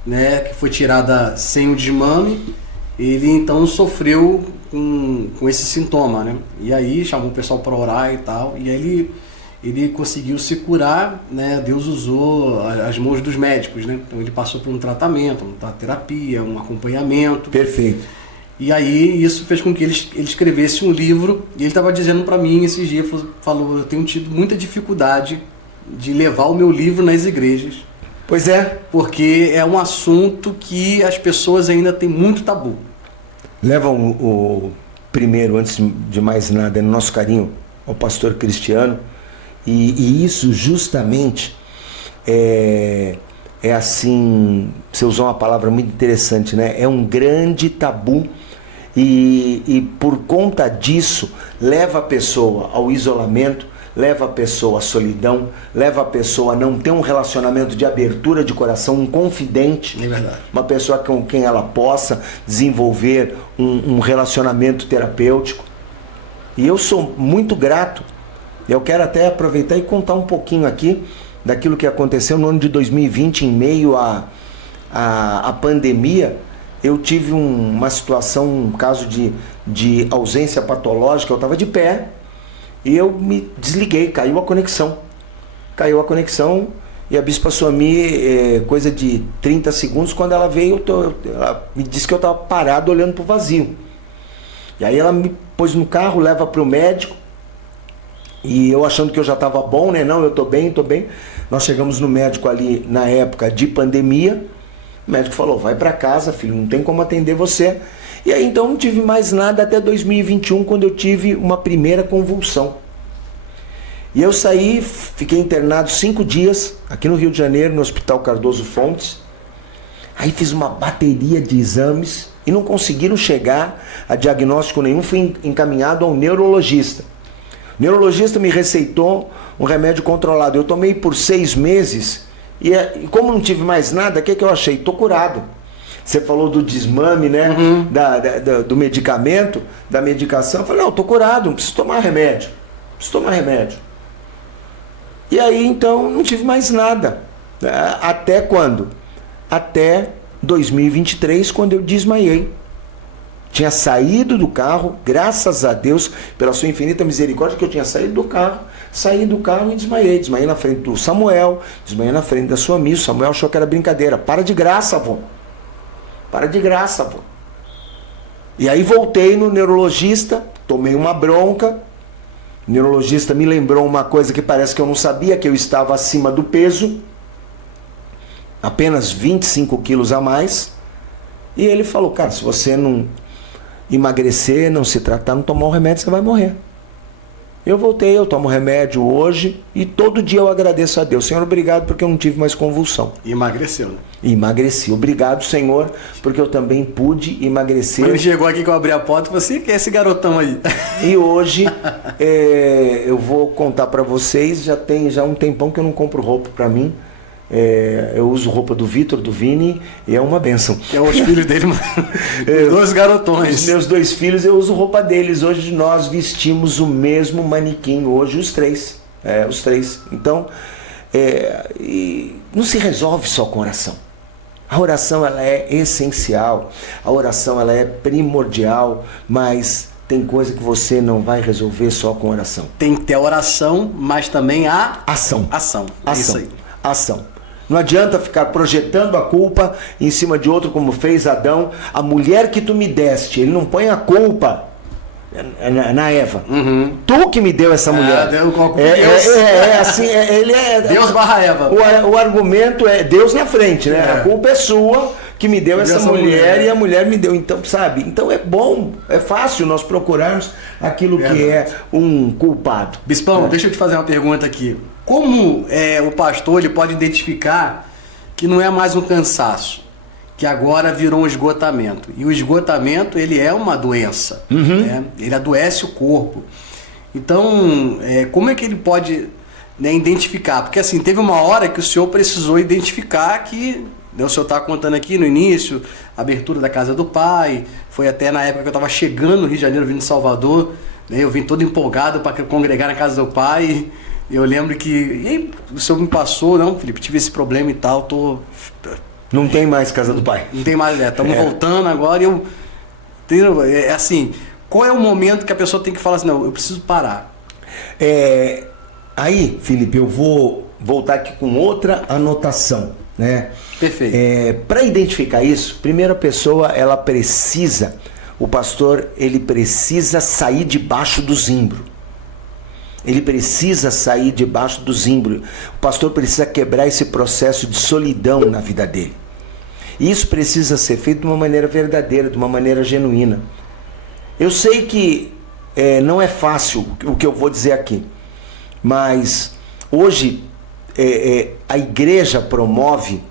né, que foi tirada sem o desmame, ele então sofreu com esse sintoma, né? E aí chamou o pessoal para orar e tal, e aí ele conseguiu se curar, né? Deus usou as mãos dos médicos, né? Então ele passou por um tratamento, uma terapia, um acompanhamento. Perfeito. E aí isso fez com que ele escrevesse um livro, e ele estava dizendo para mim esses dias, falou, eu tenho tido muita dificuldade de levar o meu livro nas igrejas. Pois é. Porque é um assunto que as pessoas ainda têm muito tabu. Levam o primeiro, antes de mais nada, no nosso carinho ao pastor Cristiano. E isso justamente é assim, você usou uma palavra muito interessante, né? É um grande tabu e por conta disso leva a pessoa ao isolamento, leva a pessoa à solidão, leva a pessoa a não ter um relacionamento de abertura de coração, um confidente, é verdade. Uma pessoa com quem ela possa desenvolver um relacionamento terapêutico. E eu sou muito grato. Eu quero até aproveitar e contar um pouquinho aqui daquilo que aconteceu no ano de 2020, em meio à pandemia. Eu tive uma situação, um caso de ausência patológica. Eu estava de pé e eu me desliguei, caiu a conexão. E a Bispa Suami, coisa de 30 segundos, quando ela veio, ela me disse que eu estava parado olhando para o vazio. E aí ela me pôs no carro, leva para o médico. E eu achando que eu já estava bom, né? Não, eu estou bem. Nós chegamos no médico ali na época de pandemia. O médico falou, vai para casa, filho, não tem como atender você. E aí então não tive mais nada até 2021, quando eu tive uma primeira convulsão. E eu saí, fiquei internado 5 dias, aqui no Rio de Janeiro, no Hospital Cardoso Fontes. Aí fiz uma bateria de exames e não conseguiram chegar a diagnóstico nenhum, fui encaminhado a um neurologista. O neurologista me receitou um remédio controlado. Eu tomei por 6 meses e como não tive mais nada, o que eu achei? Tô curado. Você falou do desmame, né? Uhum. Do medicamento, da medicação. Eu falei, não, tô curado, não preciso tomar remédio. E aí, então, não tive mais nada. Até quando? Até 2023, quando eu desmaiei. Tinha saído do carro, graças a Deus, pela sua infinita misericórdia, que eu tinha saído do carro e desmaiei. Desmaiei na frente do Samuel, desmaiei na frente da sua amiga. O Samuel achou que era brincadeira. Para de graça, avô. E aí voltei no neurologista, tomei uma bronca. O neurologista me lembrou uma coisa que parece que eu não sabia, que eu estava acima do peso, apenas 25 quilos a mais. E ele falou, cara, se você não emagrecer, não se tratar, não tomar o remédio, você vai morrer. Eu voltei, eu tomo remédio hoje e todo dia eu agradeço a Deus. Senhor, obrigado porque eu não tive mais convulsão. E emagreceu, né? Emagreci. Obrigado, Senhor, porque eu também pude emagrecer. Quando ele chegou aqui que eu abri a porta, eu falei, quem é esse garotão aí? E hoje eu vou contar para vocês, já tem um tempão que eu não compro roupa para mim. Eu uso roupa do Vitor, do Vini, e é uma bênção. É os filhos dele, os 2 garotões. Os meus 2 filhos, eu uso roupa deles. Hoje nós vestimos o mesmo manequim, hoje os 3. Os 3. Então, e não se resolve só com oração. A oração ela é essencial, a oração ela é primordial, mas tem coisa que você não vai resolver só com oração. Tem que ter a oração, mas também a ação. Isso aí. Ação. Não adianta ficar projetando a culpa em cima de outro, como fez Adão. A mulher que tu me deste, ele não põe a culpa na Eva. Uhum. Tu que me deu essa mulher. Deus barra Eva. O argumento é Deus na frente, né? A culpa é sua que me deu essa mulher e a mulher me deu. Então, sabe? Então é bom, é fácil nós procurarmos aquilo que é um culpado. Bispão, deixa eu te fazer uma pergunta aqui. Como o pastor ele pode identificar que não é mais um cansaço, que agora virou um esgotamento? E o esgotamento ele é uma doença, né? Ele adoece o corpo. Então, como é que ele pode, né, identificar? Porque assim, teve uma hora que o senhor precisou identificar que, né, o senhor está contando aqui no início, a abertura da casa do pai, foi até na época que eu estava chegando no Rio de Janeiro, vindo de Salvador, né, eu vim todo empolgado para congregar na casa do pai. Eu lembro que e aí, o senhor me passou, não, Felipe, tive esse problema e tal, Não tem mais casa do pai. Não tem mais, estamos voltando agora e assim, qual é o momento que a pessoa tem que falar assim, não, eu preciso parar? Aí, Felipe, eu vou voltar aqui com outra anotação, né? Perfeito. Para identificar isso, primeiro a pessoa, o pastor, ele precisa sair debaixo do zimbro. Ele precisa sair debaixo do zimbro. O pastor precisa quebrar esse processo de solidão na vida dele. E isso precisa ser feito de uma maneira verdadeira, de uma maneira genuína. Eu sei que não é fácil o que eu vou dizer aqui, mas hoje a igreja promove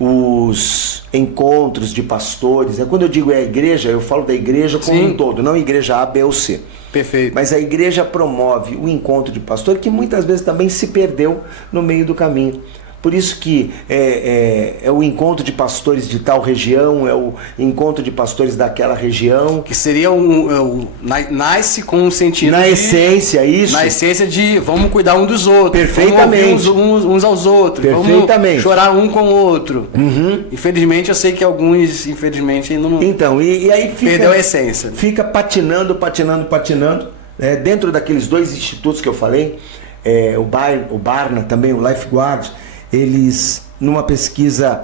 os encontros de pastores. Quando eu digo a igreja, eu falo da igreja como um todo, não igreja A, B ou C. Perfeito. Mas a igreja promove o encontro de pastor, que muitas vezes também se perdeu no meio do caminho. Por isso que é o encontro de pastores de tal região, é o encontro de pastores daquela região. Que seria nasce com um sentido na essência, isso. Na essência de vamos cuidar um dos outros. Perfeitamente. Vamos uns aos outros. Perfeitamente. Vamos chorar um com o outro. Infelizmente, eu sei que alguns, infelizmente, ainda não... Então, e aí perdeu a essência. Fica patinando. Dentro daqueles 2 institutos que eu falei, o Barna, também o Lifeguard, eles, numa pesquisa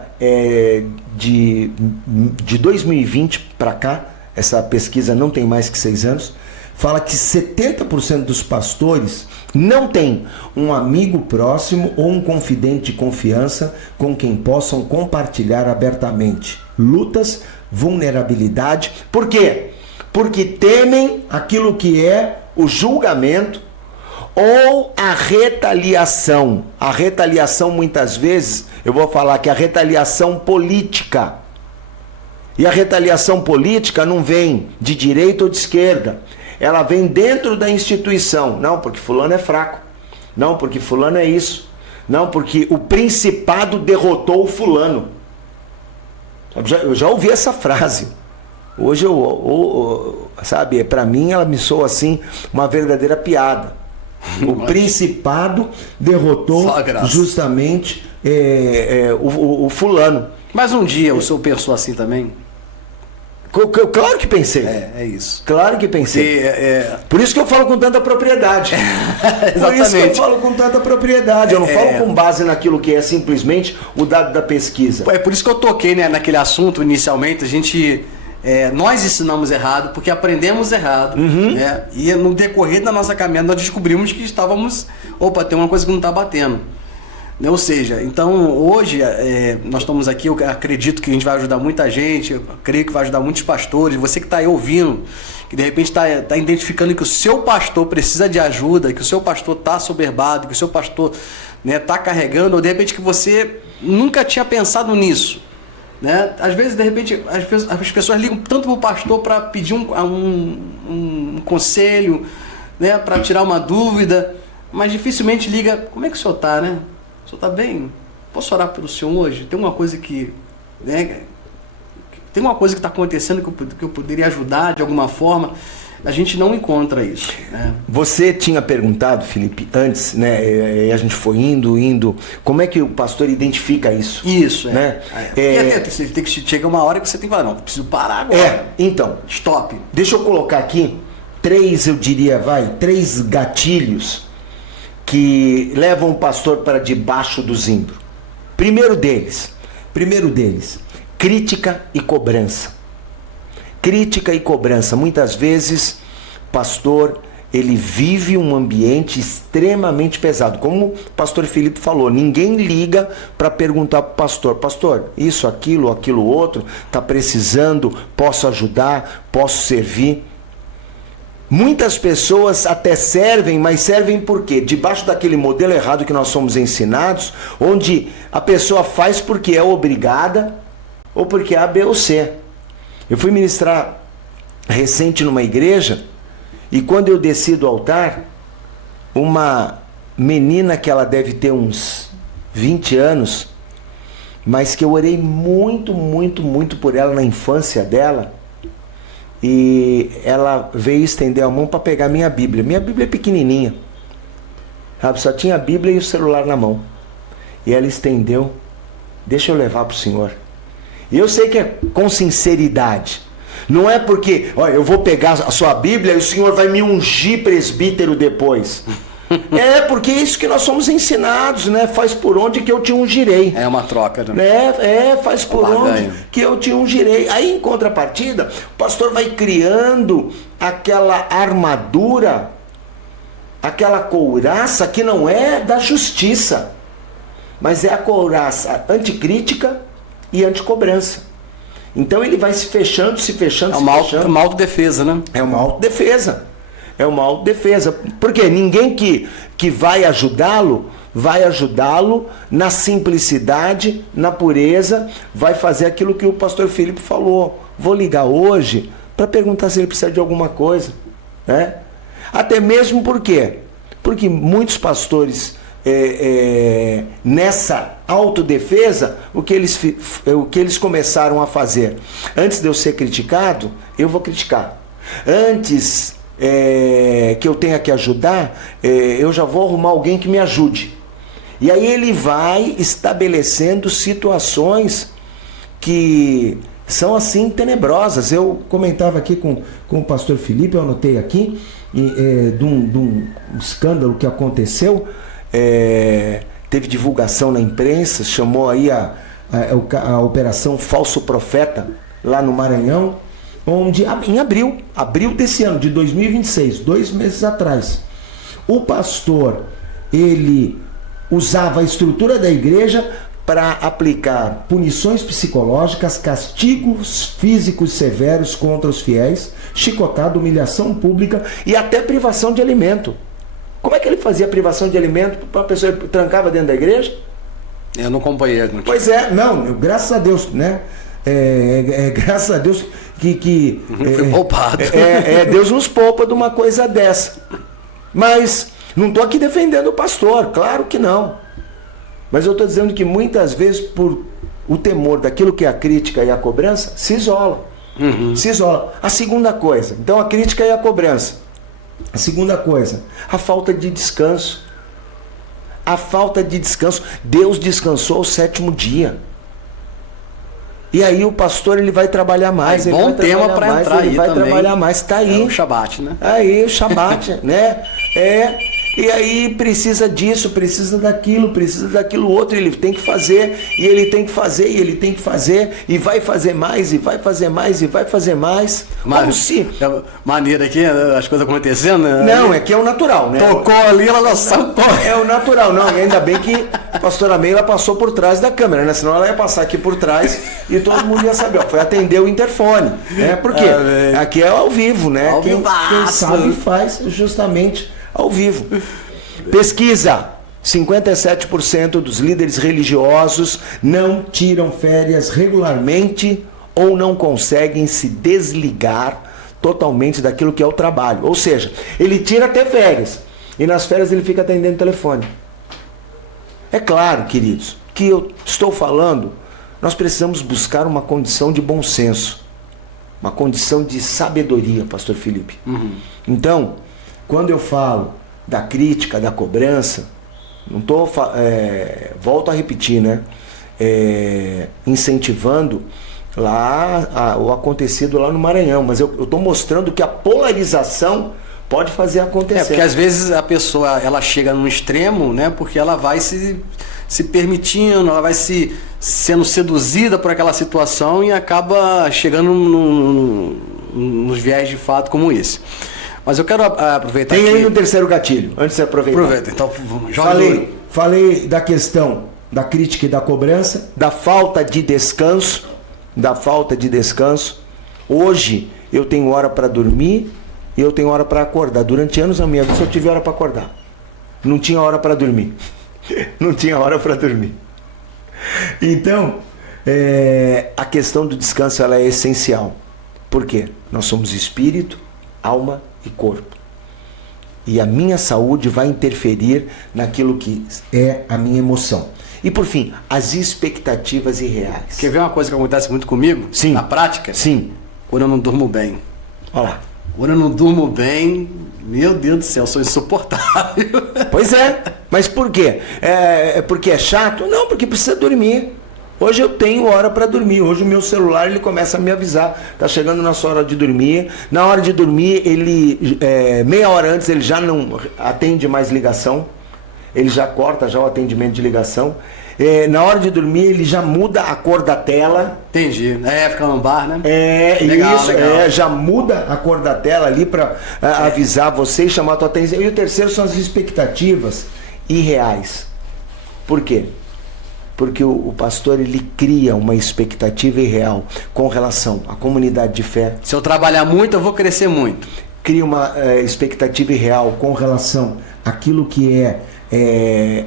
de 2020 para cá, essa pesquisa não tem mais que 6 anos, fala que 70% dos pastores não tem um amigo próximo ou um confidente de confiança com quem possam compartilhar abertamente lutas, vulnerabilidade. Por quê? Porque temem aquilo que é o julgamento ou a retaliação. A retaliação, muitas vezes, eu vou falar que a retaliação política. E a retaliação política não vem de direita ou de esquerda. Ela vem dentro da instituição. Não, porque fulano é fraco. Não, porque fulano é isso. Não, porque o principado derrotou o fulano. Eu já ouvi essa frase. Hoje, sabe, para mim ela me soa assim uma verdadeira piada. O principado derrotou justamente o fulano. Mas um dia o senhor pensou assim também? Claro que pensei. É isso. Claro que pensei. Por isso que eu falo com tanta propriedade. Por isso que eu falo com tanta propriedade. Eu não falo com base naquilo que é simplesmente o dado da pesquisa. É por isso que eu toquei, né, naquele assunto inicialmente. A gente... nós ensinamos errado porque aprendemos errado, né? E no decorrer da nossa caminhada nós descobrimos que estávamos... Opa, tem uma coisa que não está batendo. Ou seja, então hoje nós estamos aqui, eu acredito que a gente vai ajudar muita gente, eu creio que vai ajudar muitos pastores, você que está aí ouvindo, que de repente está identificando que o seu pastor precisa de ajuda, que o seu pastor está assoberbado, que o seu pastor está carregando, ou de repente que você nunca tinha pensado nisso. Né? Às vezes, de repente, as pessoas ligam tanto para o pastor para pedir um conselho, né? Para tirar uma dúvida, mas dificilmente liga, como é que o senhor está, né? O senhor está bem? Posso orar pelo senhor hoje? Tem uma coisa que... né? Tem uma coisa que está acontecendo que eu poderia ajudar de alguma forma. A gente não encontra isso. Né? Você tinha perguntado, Felipe, antes, né? A gente foi indo. Como é que o pastor identifica isso? Isso, né? Você tem que chegar uma hora que você tem que falar, não, preciso parar agora. Então. Stop. Deixa eu colocar aqui três gatilhos que levam o pastor para debaixo do zimbro. Primeiro deles, crítica e cobrança. Crítica e cobrança. Muitas vezes, pastor, ele vive um ambiente extremamente pesado. Como o pastor Felipe falou, ninguém liga para perguntar para o pastor, isso, aquilo, outro, está precisando, posso ajudar, posso servir. Muitas pessoas até servem, mas servem por quê? Debaixo daquele modelo errado que nós somos ensinados, onde a pessoa faz porque é obrigada ou porque é A, B ou C. Eu fui ministrar recente numa igreja e quando eu desci do altar, uma menina que ela deve ter uns 20 anos, mas que eu orei muito por ela na infância dela, e ela veio estender a mão para pegar minha Bíblia. Minha Bíblia é pequenininha, sabe? Só tinha a Bíblia e o celular na mão. E ela estendeu, deixa eu levar para o senhor. E eu sei que é com sinceridade. Não é porque, olha, eu vou pegar a sua Bíblia e o senhor vai me ungir presbítero depois. É porque é isso que nós somos ensinados, né? Faz por onde que eu te ungirei. É uma troca, né? Faz por onde que eu te ungirei. Aí, em contrapartida, o pastor vai criando aquela armadura, aquela couraça que não é da justiça, mas é a couraça anticrítica e anticobrança. Então ele vai se fechando. É uma autodefesa, né? É uma autodefesa. Porque ninguém que vai ajudá-lo na simplicidade, na pureza, vai fazer aquilo que o pastor Felipe falou. Vou ligar hoje para perguntar se ele precisa de alguma coisa, né? Até mesmo porque muitos pastores nessa autodefesa, o que eles começaram a fazer? Antes de eu ser criticado, eu vou criticar. Antes que eu tenha que ajudar, eu já vou arrumar alguém que me ajude. E aí ele vai estabelecendo situações que são assim tenebrosas. Eu comentava aqui com o pastor Felipe, eu anotei aqui, de um escândalo que aconteceu. Teve divulgação na imprensa, chamou aí a operação Falso Profeta lá no Maranhão, onde em abril desse ano, de 2026, 2 meses atrás, o pastor, ele usava a estrutura da igreja para aplicar punições psicológicas, castigos físicos severos contra os fiéis, chicotada, humilhação pública e até privação de alimento. Como é que ele fazia privação de alimento para a pessoa que trancava dentro da igreja? Eu não acompanhei. Pois é, não, graças a Deus, né? Graças a Deus que fui poupado. Deus nos poupa de uma coisa dessa. Mas não estou aqui defendendo o pastor, claro que não. Mas eu estou dizendo que muitas vezes, por o temor daquilo que é a crítica e a cobrança, se isola. Se isola. A segunda coisa, então a crítica e a cobrança. A segunda coisa, a falta de descanso. A falta de descanso. Deus descansou ao 7º dia. E aí o pastor ele vai trabalhar mais. Bom tema para entrar aí. Ele vai trabalhar mais. Está aí. É o Shabat, né? Aí o Shabat, né? E aí precisa disso, precisa daquilo outro, ele tem que fazer, e ele tem que fazer, e ele tem que fazer, e vai fazer mais, e vai fazer mais, e vai fazer mais. Mas, maneira aqui, as coisas acontecendo, né? Não, é que é o natural, né? Tocou ali, ela não sabe. É o natural, não. E ainda bem que a pastora Meila passou por trás da câmera, né? Senão ela ia passar aqui por trás e todo mundo ia saber. Ó, foi atender o interfone, né? Por quê? Aqui é ao vivo, né? Quem sabe faz justamente ao vivo. Pesquisa: 57% dos líderes religiosos não tiram férias regularmente ou não conseguem se desligar totalmente daquilo que é o trabalho. Ou seja, ele tira até férias e nas férias ele fica atendendo o telefone. É claro, queridos, que eu estou falando, nós precisamos buscar uma condição de bom senso, uma condição de sabedoria, pastor Felipe. Então, quando eu falo da crítica, da cobrança, não estou, volto a repetir, né? Incentivando lá o acontecido lá no Maranhão, mas eu estou mostrando que a polarização pode fazer acontecer. Porque às vezes a pessoa ela chega num extremo, né? Porque ela vai se permitindo, ela vai sendo seduzida por aquela situação e acaba chegando nos viés de fato como esse. Mas eu quero aproveitar. Tem aí no terceiro gatilho, antes de você aproveitar. Aproveita, então falei da questão da crítica e da cobrança, da falta de descanso, Hoje eu tenho hora para dormir e eu tenho hora para acordar. Durante anos na minha vida eu tive hora para acordar. Não tinha hora para dormir. Então, a questão do descanso ela é essencial. Por quê? Nós somos espírito, alma e corpo. E a minha saúde vai interferir naquilo que é a minha emoção. E por fim, as expectativas irreais. Quer ver uma coisa que acontece muito comigo? Sim. Na prática? Sim. Quando eu não durmo bem. Olha lá. Quando eu não durmo bem, meu Deus do céu, eu sou insuportável. Pois é. Mas por quê? Porque é chato? Não, porque precisa dormir. Hoje eu tenho hora para dormir. Hoje o meu celular ele começa a me avisar. Tá chegando na sua hora de dormir. Na hora de dormir, ele meia hora antes ele já não atende mais ligação. Ele já corta já o atendimento de ligação. Na hora de dormir, ele já muda a cor da tela. Entendi. Fica no bar, né? Legal. Já muda a cor da tela ali para avisar você e chamar a tua atenção. E o terceiro são as expectativas irreais. Por quê? Porque o pastor ele cria uma expectativa irreal com relação à comunidade de fé. Se eu trabalhar muito, eu vou crescer muito. Cria uma expectativa irreal com relação àquilo que é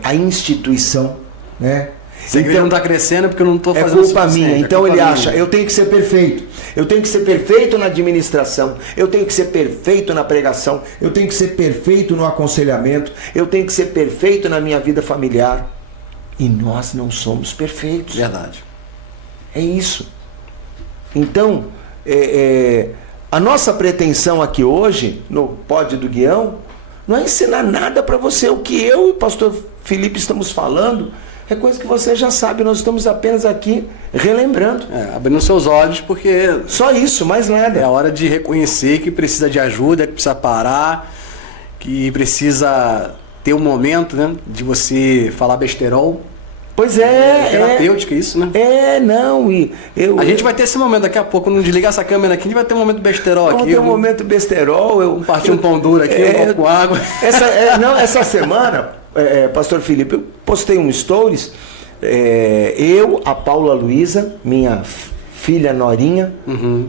a instituição, né? Se a igreja não está crescendo é porque eu não estou fazendo o suficiente. É culpa minha. Então ele acha, eu tenho que ser perfeito. Eu tenho que ser perfeito na administração. Eu tenho que ser perfeito na pregação. Eu tenho que ser perfeito no aconselhamento. Eu tenho que ser perfeito na minha vida familiar. E nós não somos perfeitos. Verdade. É isso. Então, a nossa pretensão aqui hoje, no Pod do Guião, não é ensinar nada para você. O que eu e o pastor Felipe estamos falando é coisa que você já sabe. Nós estamos apenas aqui relembrando. Abrindo seus olhos, porque... Só isso, mais nada. É a hora de reconhecer que precisa de ajuda, que precisa parar, que precisa ter um momento, né, de você falar besterol. Pois é. Terapêutica isso, né? Não. A gente vai ter esse momento daqui a pouco, não desligar essa câmera aqui, a gente vai ter um momento besterol aqui. Vamos ter um momento besterol. Vamos partir um pão duro aqui, um pouco com água. Essa semana, Pastor Felipe, eu postei um stories, eu, a Paula Luísa, minha filha Norinha,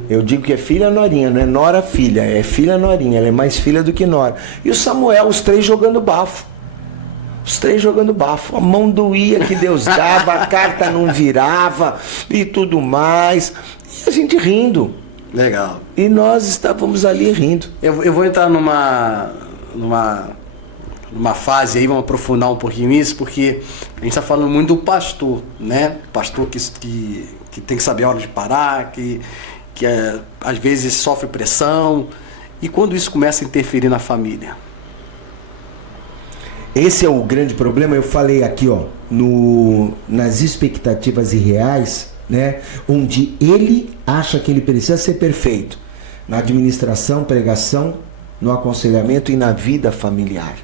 eu digo que é filha Norinha, não é Nora filha, é filha Norinha, ela é mais filha do que Nora. E o Samuel, os três jogando bafo. A mão doía que Deus dava, a carta não virava e tudo mais. E a gente rindo. Legal. E nós estávamos ali rindo. Eu vou entrar numa fase aí, vamos aprofundar um pouquinho isso, porque a gente está falando muito do pastor, né? Pastor que tem que saber a hora de parar, que às vezes sofre pressão. E quando isso começa a interferir na família? Esse é o grande problema. Eu falei aqui, nas expectativas irreais, né? Onde ele acha que ele precisa ser perfeito. Na administração, pregação, no aconselhamento e na vida familiar.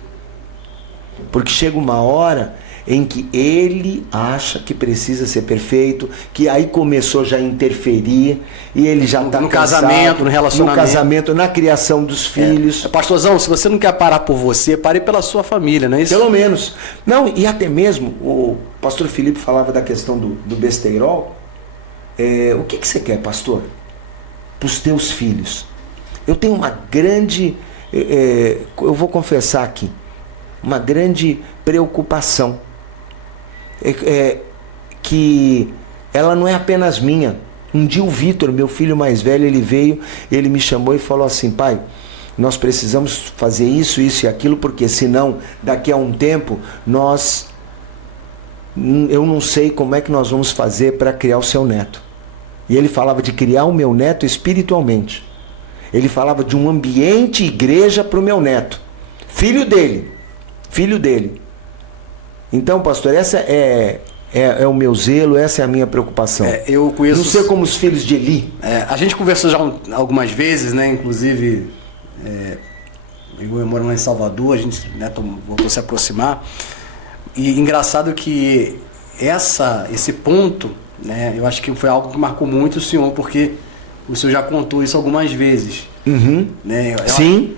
Porque chega uma hora em que ele acha que precisa ser perfeito, que aí começou já a interferir, e ele já está no casamento, no relacionamento. No casamento, na criação dos filhos. Pastorzão, se você não quer parar por você, pare pela sua família, não é isso? Pelo menos. Não, e até mesmo, o pastor Felipe falava da questão do besteirol. O que você quer, pastor? Para os teus filhos. Eu tenho uma grande, eu vou confessar aqui, uma grande preocupação. Que ela não é apenas minha. Um dia o Vitor, meu filho mais velho, ele veio, ele me chamou e falou assim: pai, nós precisamos fazer isso, isso e aquilo, porque senão daqui a um tempo eu não sei como é que nós vamos fazer para criar o seu neto. E ele falava de criar o meu neto espiritualmente. Ele falava de um ambiente igreja para o meu neto, filho dele. Então, pastor, essa é o meu zelo, essa é a minha preocupação. Eu conheço... Não ser como os filhos de Eli. A gente conversou já algumas vezes, né? Inclusive, eu moro lá em Salvador, a gente voltou a se aproximar. E engraçado que esse ponto, né? Eu acho que foi algo que marcou muito o senhor, porque o senhor já contou isso algumas vezes. Né?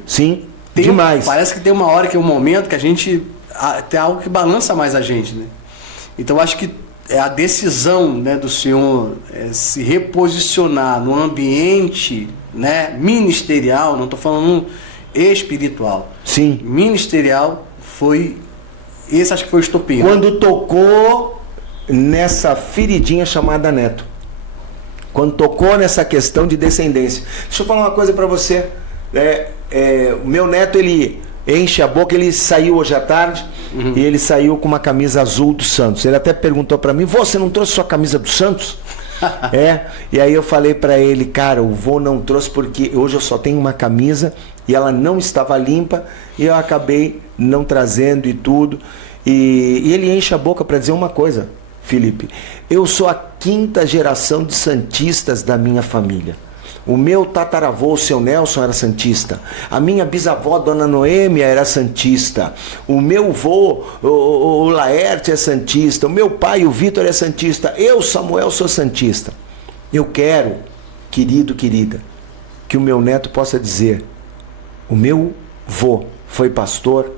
Sim. Demais. Parece que tem uma hora, que é um momento que a gente... tem algo que balança mais a gente, né? Então acho que a decisão, né, do senhor se reposicionar no ambiente, né, ministerial, não estou falando espiritual. Sim. Ministerial esse acho que foi o estopim. Quando tocou nessa feridinha chamada neto. Quando tocou nessa questão de descendência. Deixa eu falar uma coisa para você. O meu neto, ele enche a boca. Ele saiu hoje à tarde e ele saiu com uma camisa azul do Santos. Ele até perguntou para mim: você não trouxe sua camisa do Santos? E aí eu falei para ele: cara, o vô não trouxe porque hoje eu só tenho uma camisa e ela não estava limpa e eu acabei não trazendo e tudo. E ele enche a boca para dizer uma coisa: Felipe, eu sou a 5ª geração de santistas da minha família. O meu tataravô, o seu Nelson, era santista. A minha bisavó, Dona Noêmia, era santista. O meu vô, o Laerte, é santista. O meu pai, o Vitor, é santista. Eu, Samuel, sou santista. Eu quero, querido, querida, que o meu neto possa dizer: o meu vô foi pastor,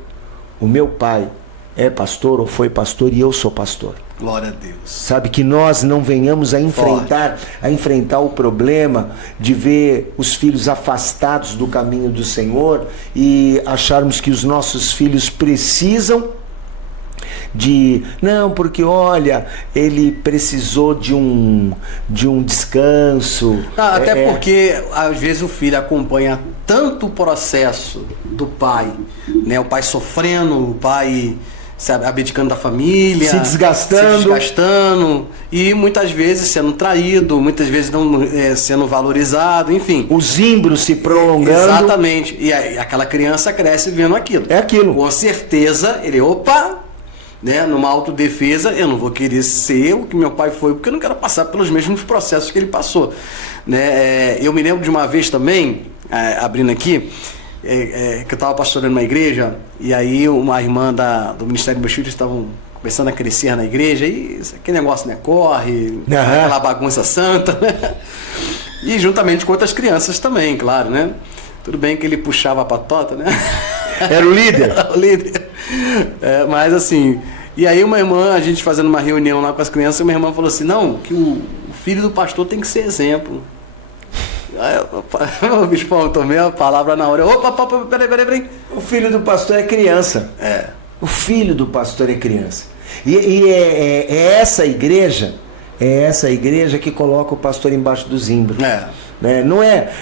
o meu pai é pastor ou foi pastor e eu sou pastor. Glória a Deus. Sabe, que nós não venhamos a enfrentar o problema de ver os filhos afastados do caminho do Senhor e acharmos que os nossos filhos precisam não, porque olha, ele precisou de um descanso. Até porque às vezes o filho acompanha tanto o processo do pai, né? O pai sofrendo, o pai abdicando da família, se desgastando e muitas vezes sendo traído, muitas vezes não sendo valorizado, enfim. Os zimbros se prolongando. Exatamente. E aí, aquela criança cresce vendo aquilo. É aquilo. Com certeza, né, numa autodefesa, eu não vou querer ser o que meu pai foi, porque eu não quero passar pelos mesmos processos que ele passou. Né? Eu me lembro de uma vez também, abrindo aqui, que eu estava pastorando uma igreja, e aí uma irmã do Ministério dos meus filhos estavam começando a crescer na igreja, e aquele negócio, né, corre, aquela bagunça santa, né? E juntamente com outras crianças também, claro, né? Tudo bem que ele puxava a patota, né? Era o líder? O líder. Mas assim, e aí uma irmã, a gente fazendo uma reunião lá com as crianças, uma irmã falou assim, não, que o filho do pastor tem que ser exemplo. Aí o bispão, tomei a palavra na hora. Opa, peraí. O filho do pastor é criança. O filho do pastor é criança. E é essa igreja que coloca o pastor embaixo do zimbro. Né? Não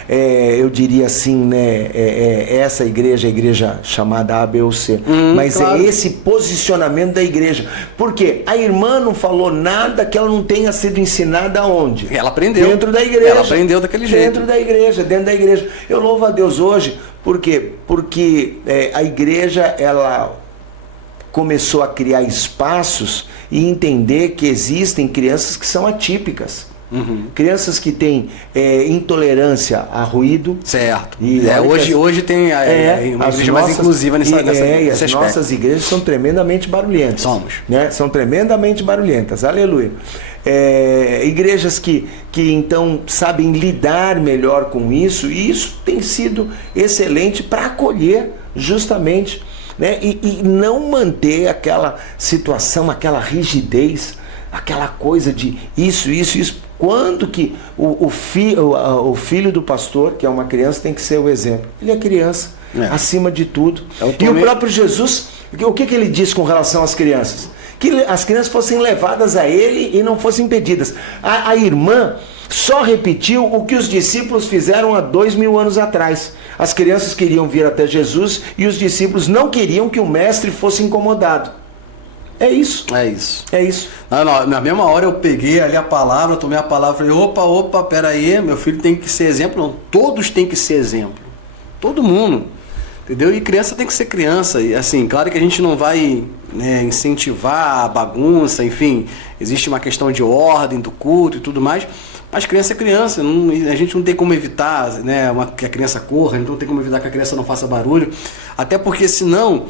eu diria assim, né? Essa igreja, a igreja chamada A, B ou C. Mas claro. É esse posicionamento da igreja. Porque a irmã não falou nada que ela não tenha sido ensinada aonde? Ela aprendeu. Dentro da igreja. Ela aprendeu daquele jeito. Dentro da igreja. Eu louvo a Deus hoje. Por quê? Porque a igreja, ela começou a criar espaços e entender que existem crianças que são atípicas. Crianças que têm intolerância a ruído. Certo. E hoje tem uma igreja mais inclusiva nessa e as nossas igrejas são tremendamente barulhentas. Somos. Né? São tremendamente barulhentas. Aleluia. Igrejas que então sabem lidar melhor com isso, e isso tem sido excelente para acolher justamente, né? E não manter aquela situação, aquela rigidez, aquela coisa de isso. Quando que o filho do pastor, que é uma criança, tem que ser o exemplo? Ele é criança, acima de tudo. E o próprio Jesus, o que ele diz com relação às crianças? Que as crianças fossem levadas a ele e não fossem impedidas. A irmã só repetiu o que os discípulos fizeram há 2000 anos atrás. As crianças queriam vir até Jesus e os discípulos não queriam que o mestre fosse incomodado. É isso. Na mesma hora eu peguei ali a palavra, tomei a palavra e falei, opa, peraí, meu filho tem que ser exemplo. Não, todos têm que ser exemplo. Todo mundo. Entendeu? E criança tem que ser criança. E assim, claro que a gente não vai incentivar a bagunça, enfim, existe uma questão de ordem do culto e tudo mais, mas criança é criança, a gente não tem como evitar, né, que a criança corra, não tem como evitar que a criança não faça barulho, até porque senão...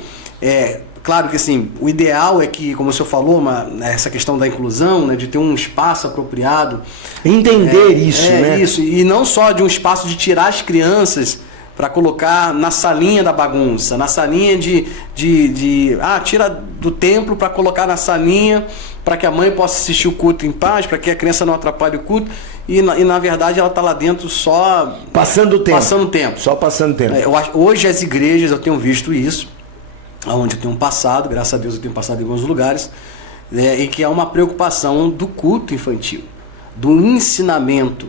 Claro que assim, o ideal é que, como o senhor falou, essa questão da inclusão, né, de ter um espaço apropriado. Entender isso, né? Isso, e não só de um espaço de tirar as crianças para colocar na salinha da bagunça, na salinha tira do templo para colocar na salinha, para que a mãe possa assistir o culto em paz, para que a criança não atrapalhe o culto, e na verdade ela está lá dentro só... Passando o tempo. Só passando tempo. Hoje as igrejas, eu tenho visto isso, onde eu tenho passado, graças a Deus eu tenho passado em alguns lugares, e que é uma preocupação do culto infantil, do ensinamento,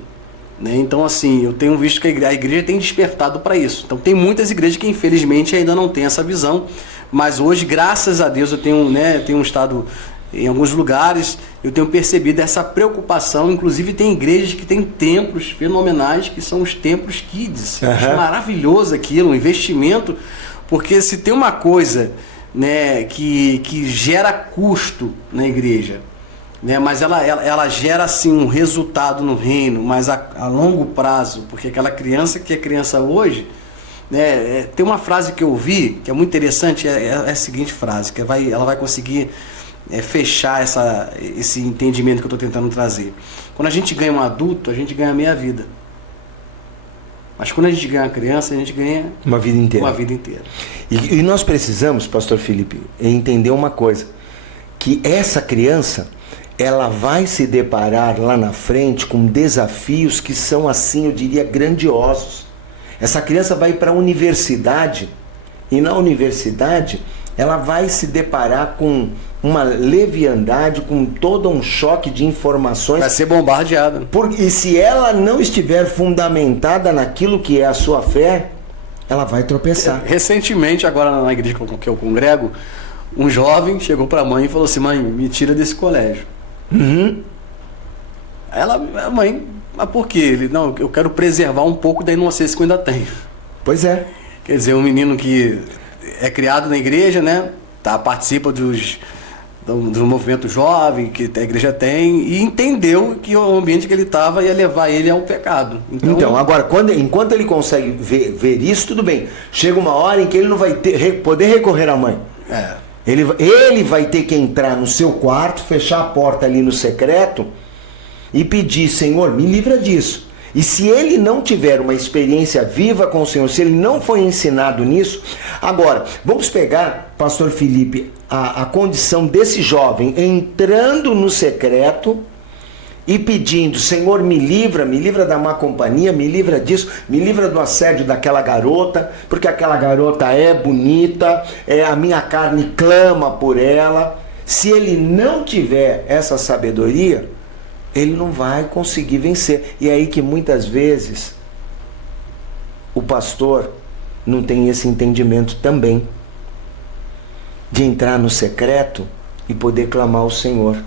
né? Então assim, eu tenho visto que a igreja tem despertado para isso. Então tem muitas igrejas que infelizmente ainda não têm essa visão, mas hoje, graças a Deus, eu tenho estado em alguns lugares, eu tenho percebido essa preocupação. Inclusive tem igrejas que têm templos fenomenais, que são os templos kids. É maravilhoso aquilo, um investimento. Porque se tem uma coisa, né, que gera custo na igreja, né, mas ela gera assim, um resultado no reino, mas a longo prazo, porque aquela criança que é criança hoje, né, tem uma frase que eu ouvi, que é muito interessante, é a seguinte frase, que ela vai conseguir fechar esse entendimento que eu estou tentando trazer. Quando a gente ganha um adulto, a gente ganha meia vida. Mas quando a gente ganha uma criança, a gente ganha uma vida inteira. E nós precisamos, pastor Felipe, entender uma coisa, que essa criança, ela vai se deparar lá na frente com desafios que são, assim, eu diria, grandiosos. Essa criança vai para a universidade, e na universidade ela vai se deparar com uma leviandade, com todo um choque de informações. Vai ser bombardeada. E se ela não estiver fundamentada naquilo que é a sua fé, ela vai tropeçar. Recentemente, agora na igreja que eu congrego, um jovem chegou para a mãe e falou assim: mãe, me tira desse colégio. A mãe, mas por quê? Ele, não, eu quero preservar um pouco da inocência que eu ainda tenho. Pois é. Quer dizer, um menino que é criado na igreja, né? Participa do movimento jovem que a igreja tem, e entendeu que o ambiente que ele estava ia levar ele ao pecado. Então agora, enquanto ele consegue ver isso, tudo bem. Chega uma hora em que ele não vai poder recorrer à mãe. Ele vai ter que entrar no seu quarto, fechar a porta ali no secreto e pedir: Senhor, me livra disso. E se ele não tiver uma experiência viva com o Senhor, se ele não foi ensinado nisso... Agora, vamos pegar, pastor Felipe, a condição desse jovem entrando no secreto e pedindo: Senhor, me livra da má companhia, me livra disso, me livra do assédio daquela garota, porque aquela garota é bonita, a minha carne clama por ela. Se ele não tiver essa sabedoria, ele não vai conseguir vencer. E é aí que muitas vezes o pastor não tem esse entendimento também, de entrar no secreto e poder clamar ao Senhor.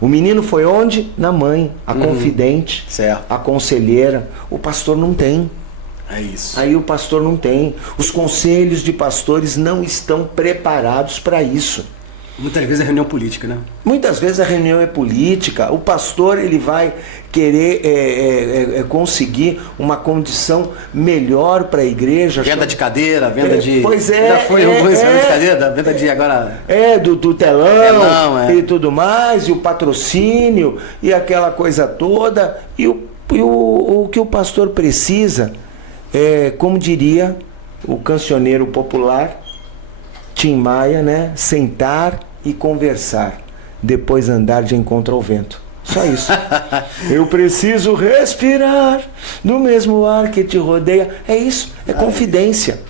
O menino foi onde? Na mãe, a confidente, certo, a conselheira. O pastor não tem. É isso. Aí o pastor não tem. Os conselhos de pastores não estão preparados para isso. Muitas vezes é reunião política, né? Muitas vezes a reunião é política. O pastor, ele vai querer conseguir uma condição melhor para a igreja. Venda de cadeira, venda de... Pois é. Já foi venda de cadeira, venda de agora... Do telão e tudo mais, e o patrocínio, e aquela coisa toda. E o que o pastor precisa, como diria o cancioneiro popular, Tim Maia, né? Sentar e conversar, depois andar de encontro ao vento. Só isso. Eu preciso respirar no mesmo ar que te rodeia. É isso, é confidência.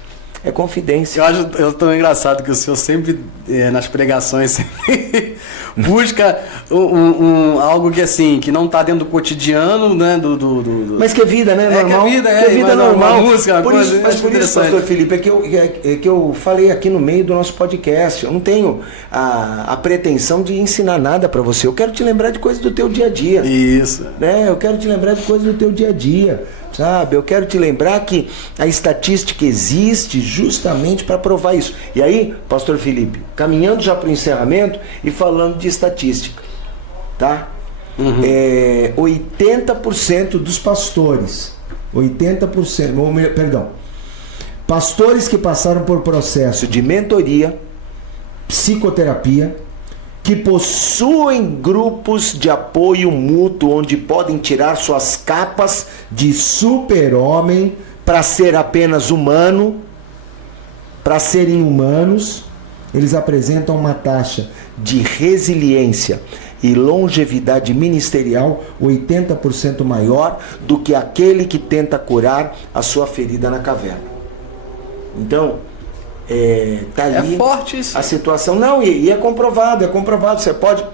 É confidência. Eu acho tão engraçado que o senhor sempre, nas pregações, sempre busca algo que assim, que não está dentro do cotidiano, né? Mas que é vida, né? Normal. Que é vida normal. Uma música, por isso, pastor Felipe, é que eu falei aqui no meio do nosso podcast. Eu não tenho a pretensão de ensinar nada para você. Eu quero te lembrar de coisas do teu dia a dia. Isso. Né? Eu quero te lembrar de coisas do teu dia a dia. Sabe? Eu quero te lembrar que a estatística existe justamente para provar isso. E aí, pastor Felipe, caminhando já para o encerramento e falando de estatística, tá? 80% dos pastores, pastores que passaram por processo de mentoria, psicoterapia, que possuem grupos de apoio mútuo onde podem tirar suas capas de super-homem para ser apenas humano, para serem humanos, eles apresentam uma taxa de resiliência e longevidade ministerial 80% maior do que aquele que tenta curar a sua ferida na caverna. Então, tá ali, é forte isso. A situação. Não, e é comprovado. Você pode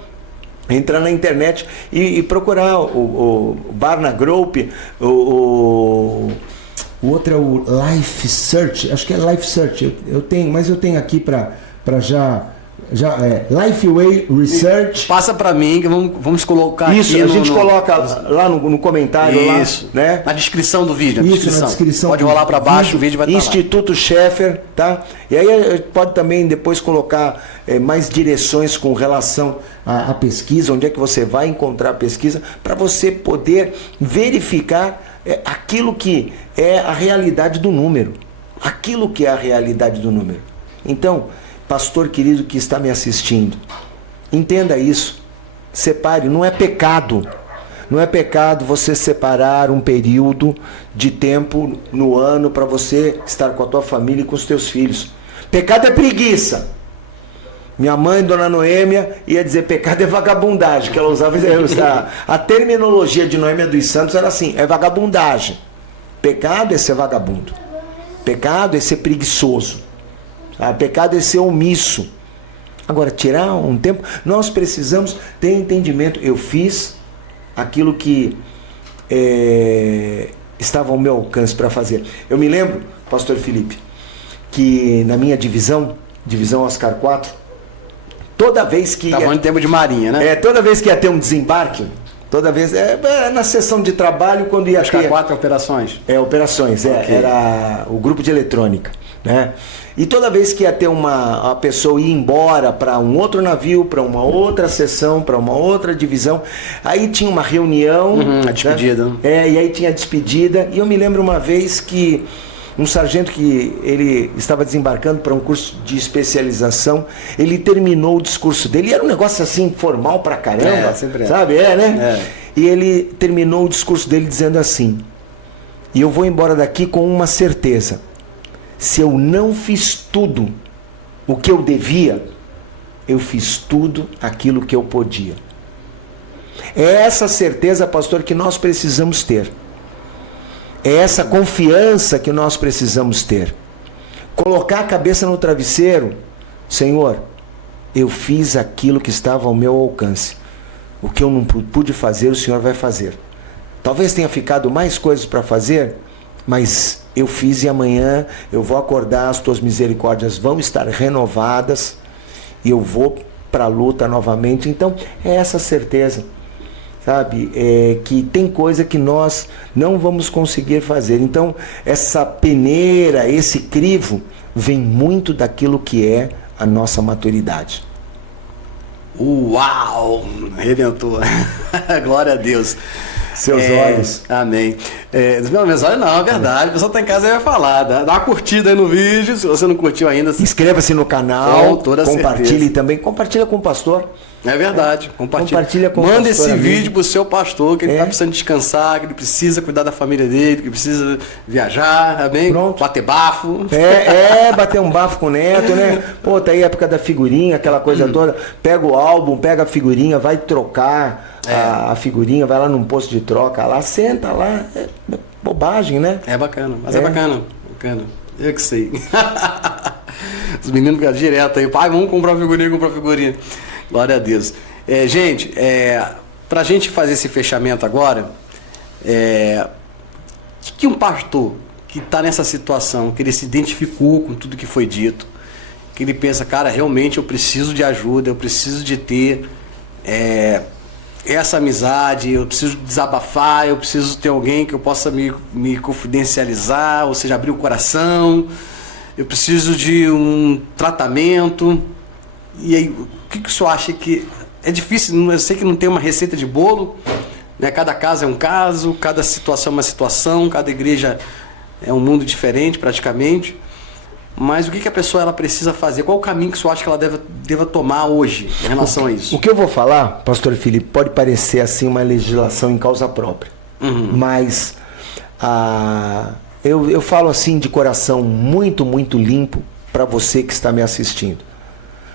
entrar na internet e procurar o Barna Group, o outro é o Life Search, acho que é Life Search, eu tenho aqui para já Lifeway Research. Passa para mim que vamos colocar isso, aqui. Isso, a gente coloca lá no comentário. Isso, lá, né? Na descrição do vídeo. Na descrição. Pode rolar para baixo, o vídeo vai estar Instituto Schaeffer, tá? E aí pode também depois colocar mais direções com relação à pesquisa, onde é que você vai encontrar a pesquisa, para você poder verificar aquilo que é a realidade do número. Aquilo que é a realidade do número. Então, pastor querido que está me assistindo, entenda isso. Separe, não é pecado. Não é pecado você separar um período de tempo no ano para você estar com a tua família e com os teus filhos. Pecado é preguiça. Minha mãe, Dona Noêmia, ia dizer pecado é vagabundagem, que ela usava a terminologia de Noêmia dos Santos era assim, é vagabundagem. Pecado é ser vagabundo. Pecado é ser preguiçoso. Pecado é ser omisso. Agora, tirar um tempo, nós precisamos ter entendimento. Eu fiz aquilo que estava ao meu alcance para fazer. Eu me lembro, pastor Felipe, que na minha divisão Oscar 4, toda vez que... Estava em tempo de marinha, né? Toda vez que ia ter um desembarque, toda vez... na sessão de trabalho, quando ia Oscar ter... 4 operações? Operações, okay. Era o grupo de eletrônica, né? E toda vez que ia ter a pessoa ir embora para um outro navio, para uma outra sessão, para uma outra divisão, aí tinha uma reunião. A despedida. Né? E aí tinha a despedida. E eu me lembro uma vez que um sargento que ele estava desembarcando para um curso de especialização, ele terminou o discurso dele, e era um negócio assim, formal pra caramba, sabe? Né? E ele terminou o discurso dele dizendo assim: e eu vou embora daqui com uma certeza, se eu não fiz tudo o que eu devia, eu fiz tudo aquilo que eu podia. É essa certeza, pastor, que nós precisamos ter. É essa confiança que nós precisamos ter. Colocar a cabeça no travesseiro: Senhor, eu fiz aquilo que estava ao meu alcance. O que eu não pude fazer, o Senhor vai fazer. Talvez tenha ficado mais coisas para fazer, mas eu fiz, e amanhã eu vou acordar, as tuas misericórdias vão estar renovadas e eu vou para a luta novamente. Então, é essa certeza, sabe? Que tem coisa que nós não vamos conseguir fazer. Então, essa peneira, esse crivo, vem muito daquilo que é a nossa maturidade. Uau! Reventou. Glória a Deus. Seus olhos. Amém. Meus olhos não, é verdade. O pessoal tá em casa e vai falar. Dá uma curtida aí no vídeo. Se você não curtiu ainda, inscreva-se no canal. Compartilhe também. Compartilha com o pastor. É verdade. Compartilha com o pastor. Manda esse vídeo pro seu pastor, que ele tá precisando descansar, que ele precisa cuidar da família dele, que precisa viajar, amém? Pronto. Bater bafo. Bater um bafo com o neto, né? Pô, tá aí a época da figurinha, aquela coisa toda. Pega o álbum, pega a figurinha, vai trocar a figurinha, vai lá num posto de troca lá, senta lá. É bobagem, né? É bacana, mas é bacana. Eu que sei. Os meninos ficam direto aí, pai, vamos comprar figurinha. Glória a Deus. Gente, pra gente fazer esse fechamento agora, que um pastor que está nessa situação, que ele se identificou com tudo que foi dito, que ele pensa, cara, realmente eu preciso de ajuda, eu preciso de ter essa amizade, eu preciso desabafar, eu preciso ter alguém que eu possa me confidencializar, ou seja, abrir o coração, eu preciso de um tratamento. E aí, o que o senhor acha que é difícil? Eu sei que não tem uma receita de bolo, né? Cada caso é um caso, cada situação é uma situação, cada igreja é um mundo diferente praticamente. Mas o que a pessoa ela precisa fazer? Qual o caminho que o senhor acha que ela deva tomar hoje em relação a isso? O que eu vou falar, pastor Felipe, pode parecer assim uma legislação em causa própria. Mas eu falo assim de coração muito, muito limpo para você que está me assistindo.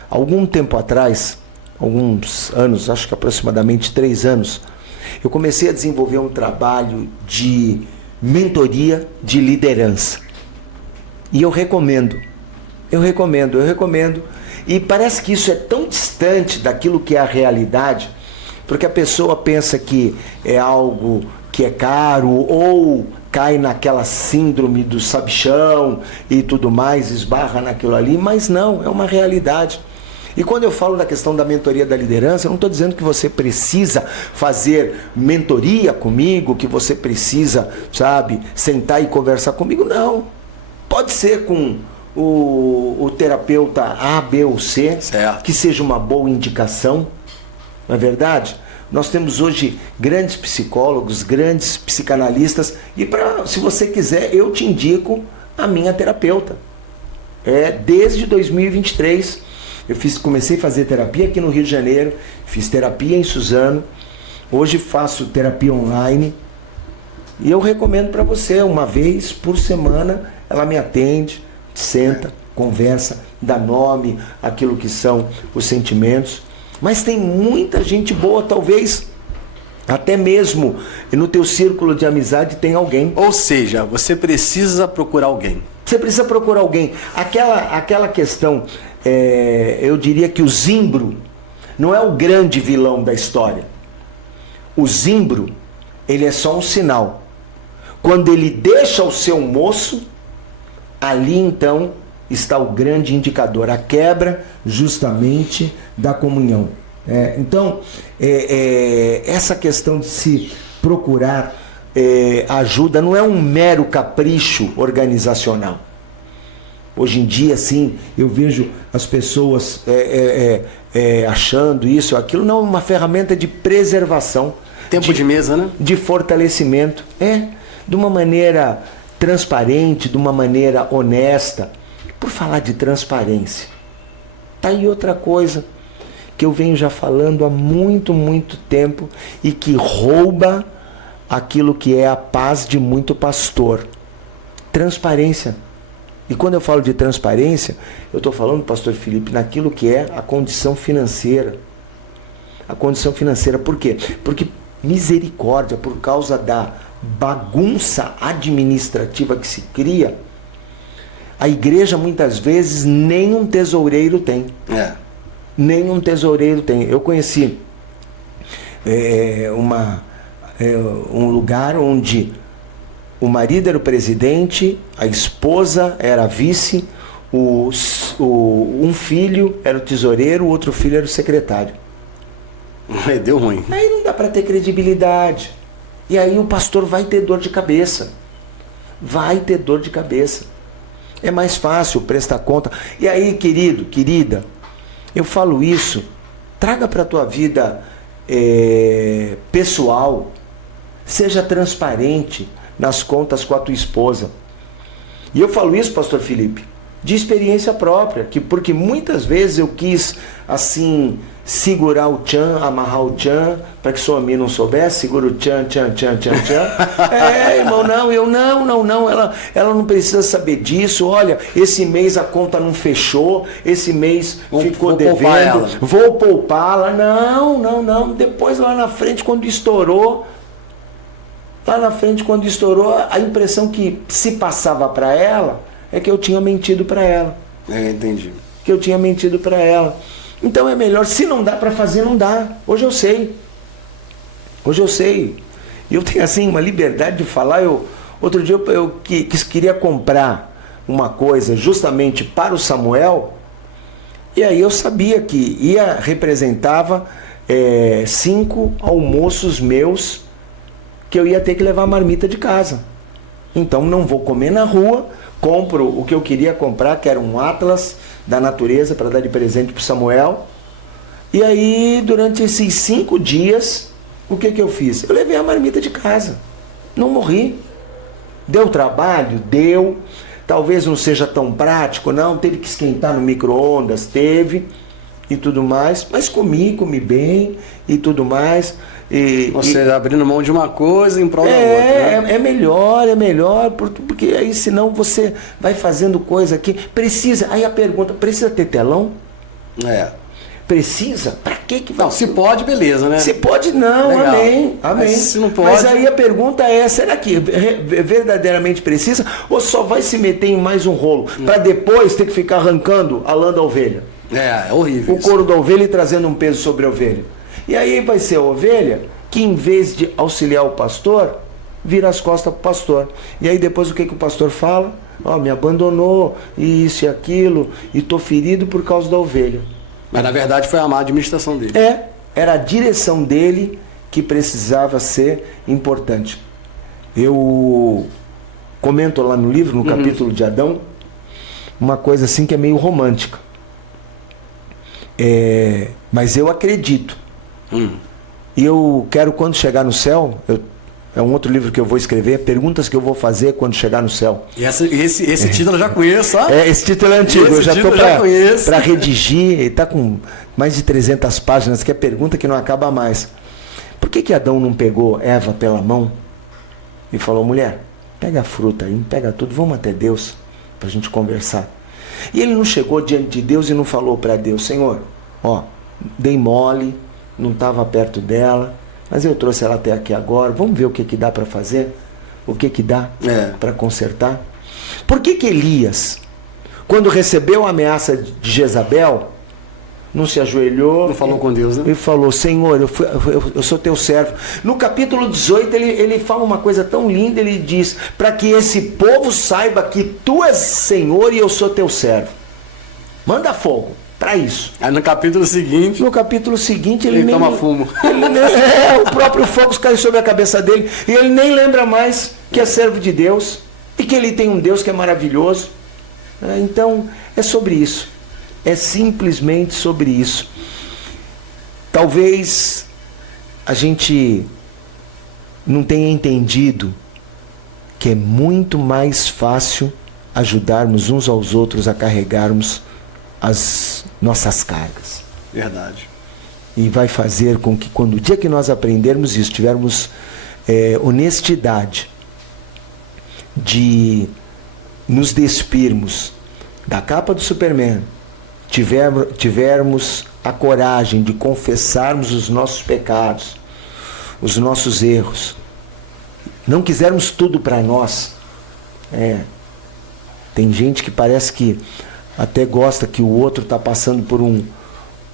Algum tempo atrás, alguns anos, acho que aproximadamente 3 anos, eu comecei a desenvolver um trabalho de mentoria de liderança. E eu recomendo. E parece que isso é tão distante daquilo que é a realidade, porque a pessoa pensa que é algo que é caro, ou cai naquela síndrome do sabichão e tudo mais, esbarra naquilo ali, mas não, é uma realidade. E quando eu falo da questão da mentoria da liderança, eu não estou dizendo que você precisa fazer mentoria comigo, que você precisa, sabe, sentar e conversar comigo, não. Pode ser com o terapeuta A, B ou C, certo, que seja uma boa indicação, não é verdade? Nós temos hoje grandes psicólogos, grandes psicanalistas, e se você quiser, eu te indico a minha terapeuta. Desde 2023, comecei a fazer terapia aqui no Rio de Janeiro, fiz terapia em Suzano, hoje faço terapia online, e eu recomendo para você, uma vez por semana, ela me atende, senta, conversa, dá nome àquilo que são os sentimentos. Mas tem muita gente boa, talvez até mesmo no teu círculo de amizade tem alguém. Ou seja, você precisa procurar alguém. Você precisa procurar alguém. Aquela questão, eu diria que o Zimbro não é o grande vilão da história. O Zimbro, ele é só um sinal. Quando ele deixa o seu moço, ali então está o grande indicador, a quebra justamente da comunhão. Então, essa questão de se procurar ajuda não é um mero capricho organizacional. Hoje em dia, sim, eu vejo as pessoas achando isso, aquilo, não, uma ferramenta de preservação. Tempo de mesa, né? De fortalecimento. De uma maneira transparente, de uma maneira honesta. Por falar de transparência, tá aí outra coisa que eu venho já falando há muito, muito tempo e que rouba aquilo que é a paz de muito pastor. Transparência. E quando eu falo de transparência, eu estou falando, pastor Felipe, naquilo que é a condição financeira. A condição financeira, por quê? Porque misericórdia, por causa da bagunça administrativa que se cria, a igreja muitas vezes nem um tesoureiro tem. Nem um tesoureiro tem. Eu conheci um lugar onde o marido era o presidente, a esposa era a vice, um filho era o tesoureiro, o outro filho era o secretário. Deu ruim. Aí não dá para ter credibilidade. E aí o pastor vai ter dor de cabeça. Vai ter dor de cabeça. É mais fácil prestar conta. E aí, querido, querida, eu falo isso, traga para a tua vida pessoal, seja transparente nas contas com a tua esposa. E eu falo isso, pastor Felipe, de experiência própria, porque muitas vezes eu quis, assim, segurar o tchan, amarrar o tchan, para que sua amiga não soubesse, segura o tchan. Irmão, não, ela não precisa saber disso. Olha, esse mês a conta não fechou, esse mês ficou devendo, vou poupá-la. Não, depois lá na frente, quando estourou, a impressão que se passava para ela é que eu tinha mentido para ela. Entendi. Que eu tinha mentido para ela. Então é melhor, se não dá para fazer, não dá. Hoje eu sei. E eu tenho assim uma liberdade de falar. Outro dia eu queria comprar uma coisa justamente para o Samuel. E aí eu sabia que representava 5 almoços meus que eu ia ter que levar a marmita de casa. Então não vou comer na rua, compro o que eu queria comprar, que era um atlas da natureza para dar de presente para o Samuel. E aí, durante esses 5 dias, o que eu fiz? Eu levei a marmita de casa. Não morri. Deu trabalho? Deu. Talvez não seja tão prático, não. Teve que esquentar no micro-ondas, teve. E tudo mais. Mas comi bem e tudo mais. Abrindo mão de uma coisa em prol da outra. Né? É melhor, porque aí senão você vai fazendo coisa aqui. Aí a pergunta, precisa ter telão? Precisa? Pra que vai? Não, se pode, beleza, né? Se pode, não. Legal. Amém. Mas se não pode... Mas aí a pergunta é, será que verdadeiramente precisa? Ou só vai se meter em mais um rolo? Para depois ter que ficar arrancando a lã da ovelha? É horrível. O couro da ovelha e trazendo um peso sobre a ovelha. E aí vai ser a ovelha que, em vez de auxiliar o pastor, vira as costas para o pastor. E aí depois o que o pastor fala? Me abandonou, isso e aquilo, e estou ferido por causa da ovelha. Mas na verdade foi a má administração dele. Era a direção dele que precisava ser importante. Eu comento lá no livro, no capítulo de Adão, uma coisa assim que é meio romântica. Mas eu acredito. E eu quero, quando chegar no céu, é um outro livro que eu vou escrever, perguntas que eu vou fazer quando chegar no céu. E esse título eu já conheço, ó. Esse título é antigo, eu já estou para redigir, ele está com mais de 300 páginas, que é pergunta que não acaba mais. Por que Adão não pegou Eva pela mão e falou, mulher, pega a fruta aí, pega tudo, vamos até Deus para a gente conversar. E ele não chegou diante de Deus e não falou para Deus, Senhor, dei mole, não estava perto dela, mas eu trouxe ela até aqui agora, vamos ver o que dá para fazer, o que dá para consertar. Por que Elias, quando recebeu a ameaça de Jezabel, não se ajoelhou, não falou com Deus, né? Ele falou, Senhor, eu sou teu servo. No capítulo 18 ele fala uma coisa tão linda, ele diz, para que esse povo saiba que tu és Senhor e eu sou teu servo. Manda fogo para isso. Aí no capítulo seguinte ele toma fumo. O próprio fogo cai sobre a cabeça dele e ele nem lembra mais que é servo de Deus e que ele tem um Deus que é maravilhoso. Então é sobre isso. É simplesmente sobre isso. Talvez a gente não tenha entendido que é muito mais fácil ajudarmos uns aos outros a carregarmos as nossas cargas. Verdade. E vai fazer com que, quando o dia que nós aprendermos isso, tivermos honestidade de nos despirmos da capa do Superman, tivermos a coragem de confessarmos os nossos pecados, os nossos erros, não quisermos tudo para nós. Tem gente que parece que até gosta que o outro está passando por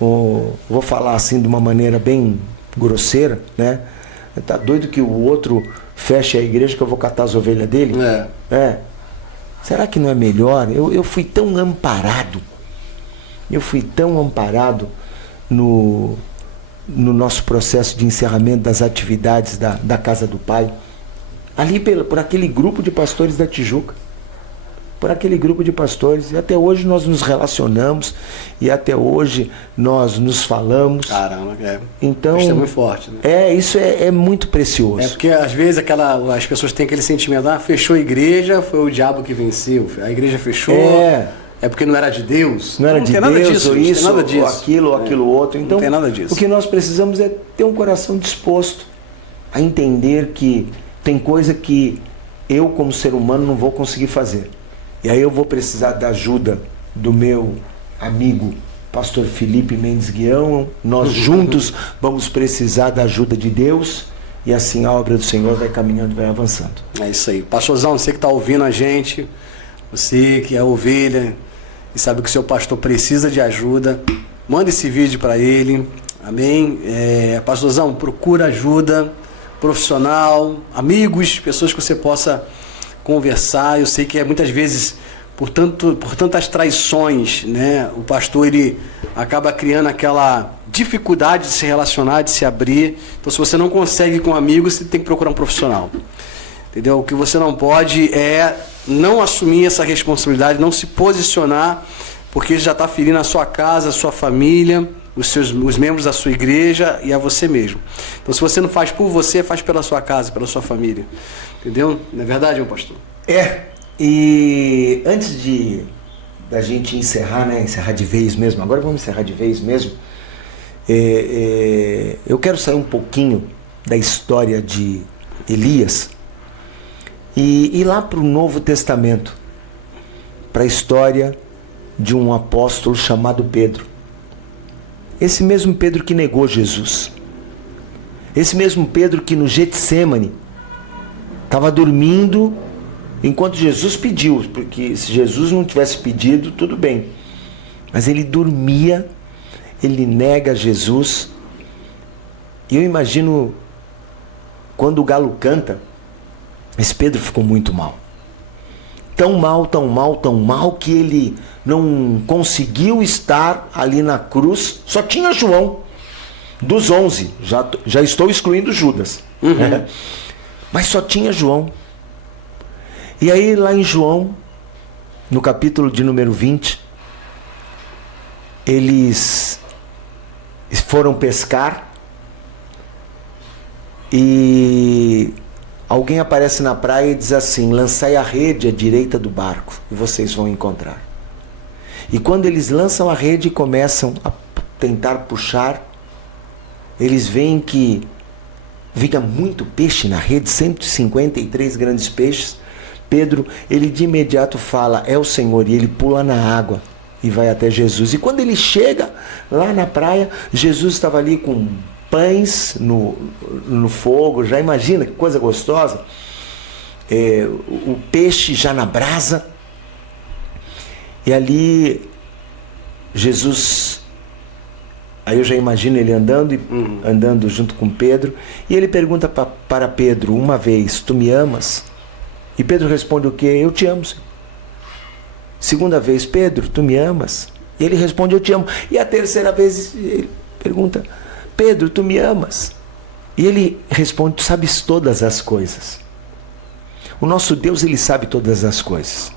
vou falar assim de uma maneira bem grosseira, né? Tá doido que o outro feche a igreja que eu vou catar as ovelhas dele? Será que não é melhor? Eu fui tão amparado. Eu fui tão amparado no nosso processo de encerramento das atividades da Casa do Pai. Ali por aquele grupo de pastores da Tijuca. Por aquele grupo de pastores. E até hoje nós nos relacionamos. E até hoje nós nos falamos. Caramba, Então, isso é muito forte, né? Isso é muito precioso. Porque às vezes as pessoas têm aquele sentimento, fechou a igreja, foi o diabo que venceu. A igreja fechou, é porque não era de Deus. Não era de nada Deus, disso, ou isso, nada disso. ou aquilo outro. Então, não tem nada disso. O que nós precisamos é ter um coração disposto a entender que tem coisa que eu, como ser humano, não vou conseguir fazer. E aí eu vou precisar da ajuda do meu amigo, pastor Felipe Mendes Guião. Nós juntos vamos precisar da ajuda de Deus. E assim a obra do Senhor vai caminhando, vai avançando. É isso aí. Pastorzão, você que está ouvindo a gente, você que é ovelha e sabe que o seu pastor precisa de ajuda, manda esse vídeo para ele. Amém? Pastorzão, procura ajuda profissional, amigos, pessoas que você possa conversar. Eu sei que muitas vezes, por tantas traições, né, o pastor ele acaba criando aquela dificuldade de se relacionar, de se abrir. Então, se você não consegue com amigos, você tem que procurar um profissional. Entendeu? O que você não pode é não assumir essa responsabilidade, não se posicionar, porque já está ferindo a sua casa, a sua família, os membros da sua igreja e a você mesmo. Então, se você não faz por você, faz pela sua casa, pela sua família. Entendeu? Não é verdade, meu pastor? E antes da gente encerrar, né? Encerrar de vez mesmo. Agora vamos encerrar de vez mesmo. Eu quero sair um pouquinho da história de Elias e ir lá para o Novo Testamento, para a história de um apóstolo chamado Pedro. Esse mesmo Pedro que negou Jesus. Esse mesmo Pedro que no Getsemane estava dormindo enquanto Jesus pediu, porque se Jesus não tivesse pedido, tudo bem. Mas ele dormia, ele nega Jesus. E eu imagino, quando o galo canta, esse Pedro ficou muito mal. Tão mal, tão mal, tão mal, que ele não conseguiu estar ali na cruz. Só tinha João, dos 11, já estou excluindo Judas. Mas só tinha João. E aí lá em João, no capítulo de número 20, eles foram pescar e alguém aparece na praia e diz assim: lançai a rede à direita do barco e vocês vão encontrar. E quando eles lançam a rede e começam a tentar puxar, eles veem que vinha muito peixe na rede, 153 grandes peixes. Pedro, ele de imediato fala: é o Senhor, e ele pula na água e vai até Jesus. E quando ele chega lá na praia, Jesus estava ali com pães no fogo. Já imagina que coisa gostosa, o peixe já na brasa. E ali Jesus, aí eu já imagino ele andando junto com Pedro, e ele pergunta para Pedro uma vez: tu me amas? E Pedro responde o quê? Eu te amo, Senhor. Segunda vez: Pedro, tu me amas? E ele responde: eu te amo. E a terceira vez ele pergunta: Pedro, tu me amas? E ele responde: tu sabes todas as coisas. O nosso Deus, ele sabe todas as coisas.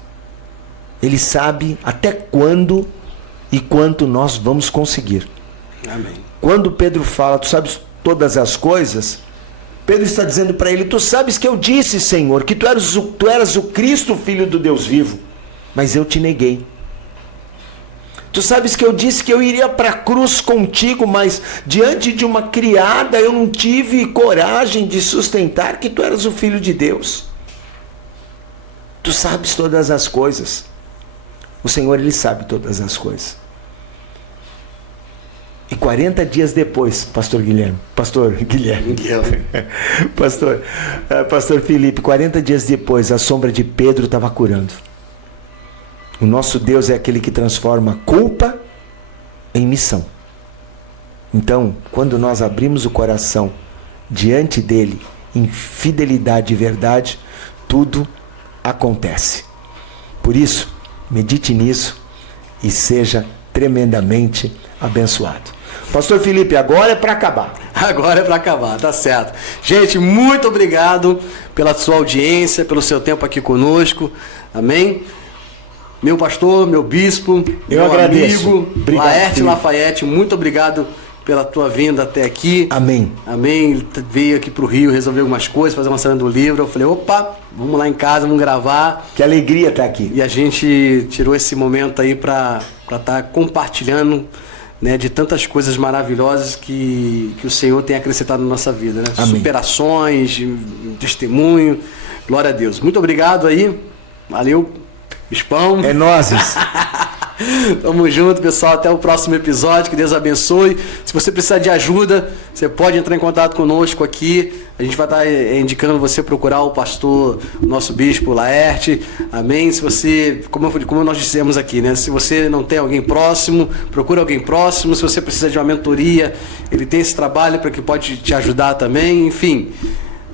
Ele sabe até quando e quanto nós vamos conseguir. Amém. Quando Pedro fala: tu sabes todas as coisas, Pedro está dizendo para ele: tu sabes que eu disse, Senhor, que tu eras o Cristo, Filho do Deus vivo, mas eu te neguei. Tu sabes que eu disse que eu iria para a cruz contigo, mas diante de uma criada eu não tive coragem de sustentar que tu eras o Filho de Deus. Tu sabes todas as coisas. O Senhor, Ele sabe todas as coisas. E 40 dias depois, Pastor Felipe, 40 dias depois, a sombra de Pedro estava curando. O nosso Deus é aquele que transforma culpa em missão. Então, quando nós abrimos o coração diante dele, em fidelidade e verdade, tudo acontece. Por isso, medite nisso e seja tremendamente abençoado. Pastor Felipe, agora é para acabar. Agora é para acabar, tá certo. Gente, muito obrigado pela sua audiência, pelo seu tempo aqui conosco. Amém? Meu pastor, meu bispo, meu amigo, Laerte Lafayette, muito obrigado pela tua vinda até aqui. Amém. Amém. Ele veio aqui pro Rio resolver algumas coisas, fazer uma cena do livro. Eu falei, opa, vamos lá em casa, vamos gravar. Que alegria estar aqui. E a gente tirou esse momento aí para estar compartilhando, né, de tantas coisas maravilhosas que o Senhor tem acrescentado na nossa vida, né? Amém. Superações, testemunho. Glória a Deus. Muito obrigado aí. Valeu. Bispão. É nóis. Tamo junto, pessoal. Até o próximo episódio. Que Deus abençoe. Se você precisar de ajuda, você pode entrar em contato conosco aqui. A gente vai estar indicando você procurar o pastor, o nosso bispo Laerte. Amém? Se você, como nós dissemos aqui, né? Se você não tem alguém próximo, procura alguém próximo. Se você precisa de uma mentoria, ele tem esse trabalho para que pode te ajudar também. Enfim,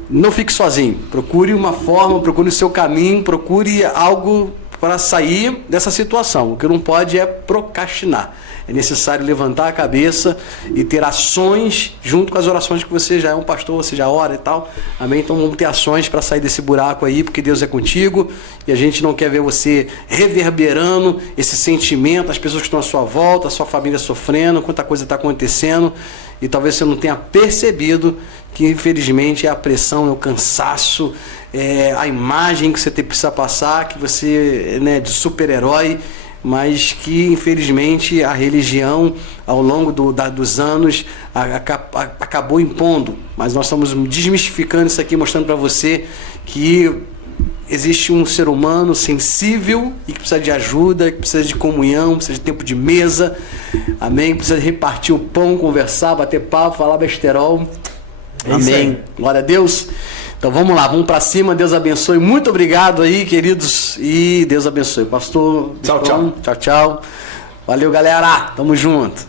não fique sozinho. Procure uma forma, procure o seu caminho, procure algo para sair dessa situação. O que não pode é procrastinar. É necessário levantar a cabeça e ter ações junto com as orações que você já é um pastor, você já ora e tal. Amém? Então vamos ter ações para sair desse buraco aí, porque Deus é contigo e a gente não quer ver você reverberando esse sentimento, as pessoas que estão à sua volta, a sua família sofrendo, quanta coisa está acontecendo e talvez você não tenha percebido que infelizmente é a pressão, é o cansaço, é a imagem que você precisa passar, que você, né, de super-herói, mas que infelizmente a religião ao longo dos anos acabou impondo. Mas nós estamos desmistificando isso aqui, mostrando para você que existe um ser humano sensível e que precisa de ajuda, que precisa de comunhão, precisa de tempo de mesa, amém? Precisa repartir o pão, conversar, bater papo, falar besterol. Amém. Glória a Deus. Então vamos lá, vamos para cima. Deus abençoe. Muito obrigado aí, queridos. E Deus abençoe. Pastor, tchau, tchau. Tchau, tchau. Valeu, galera. Tamo junto.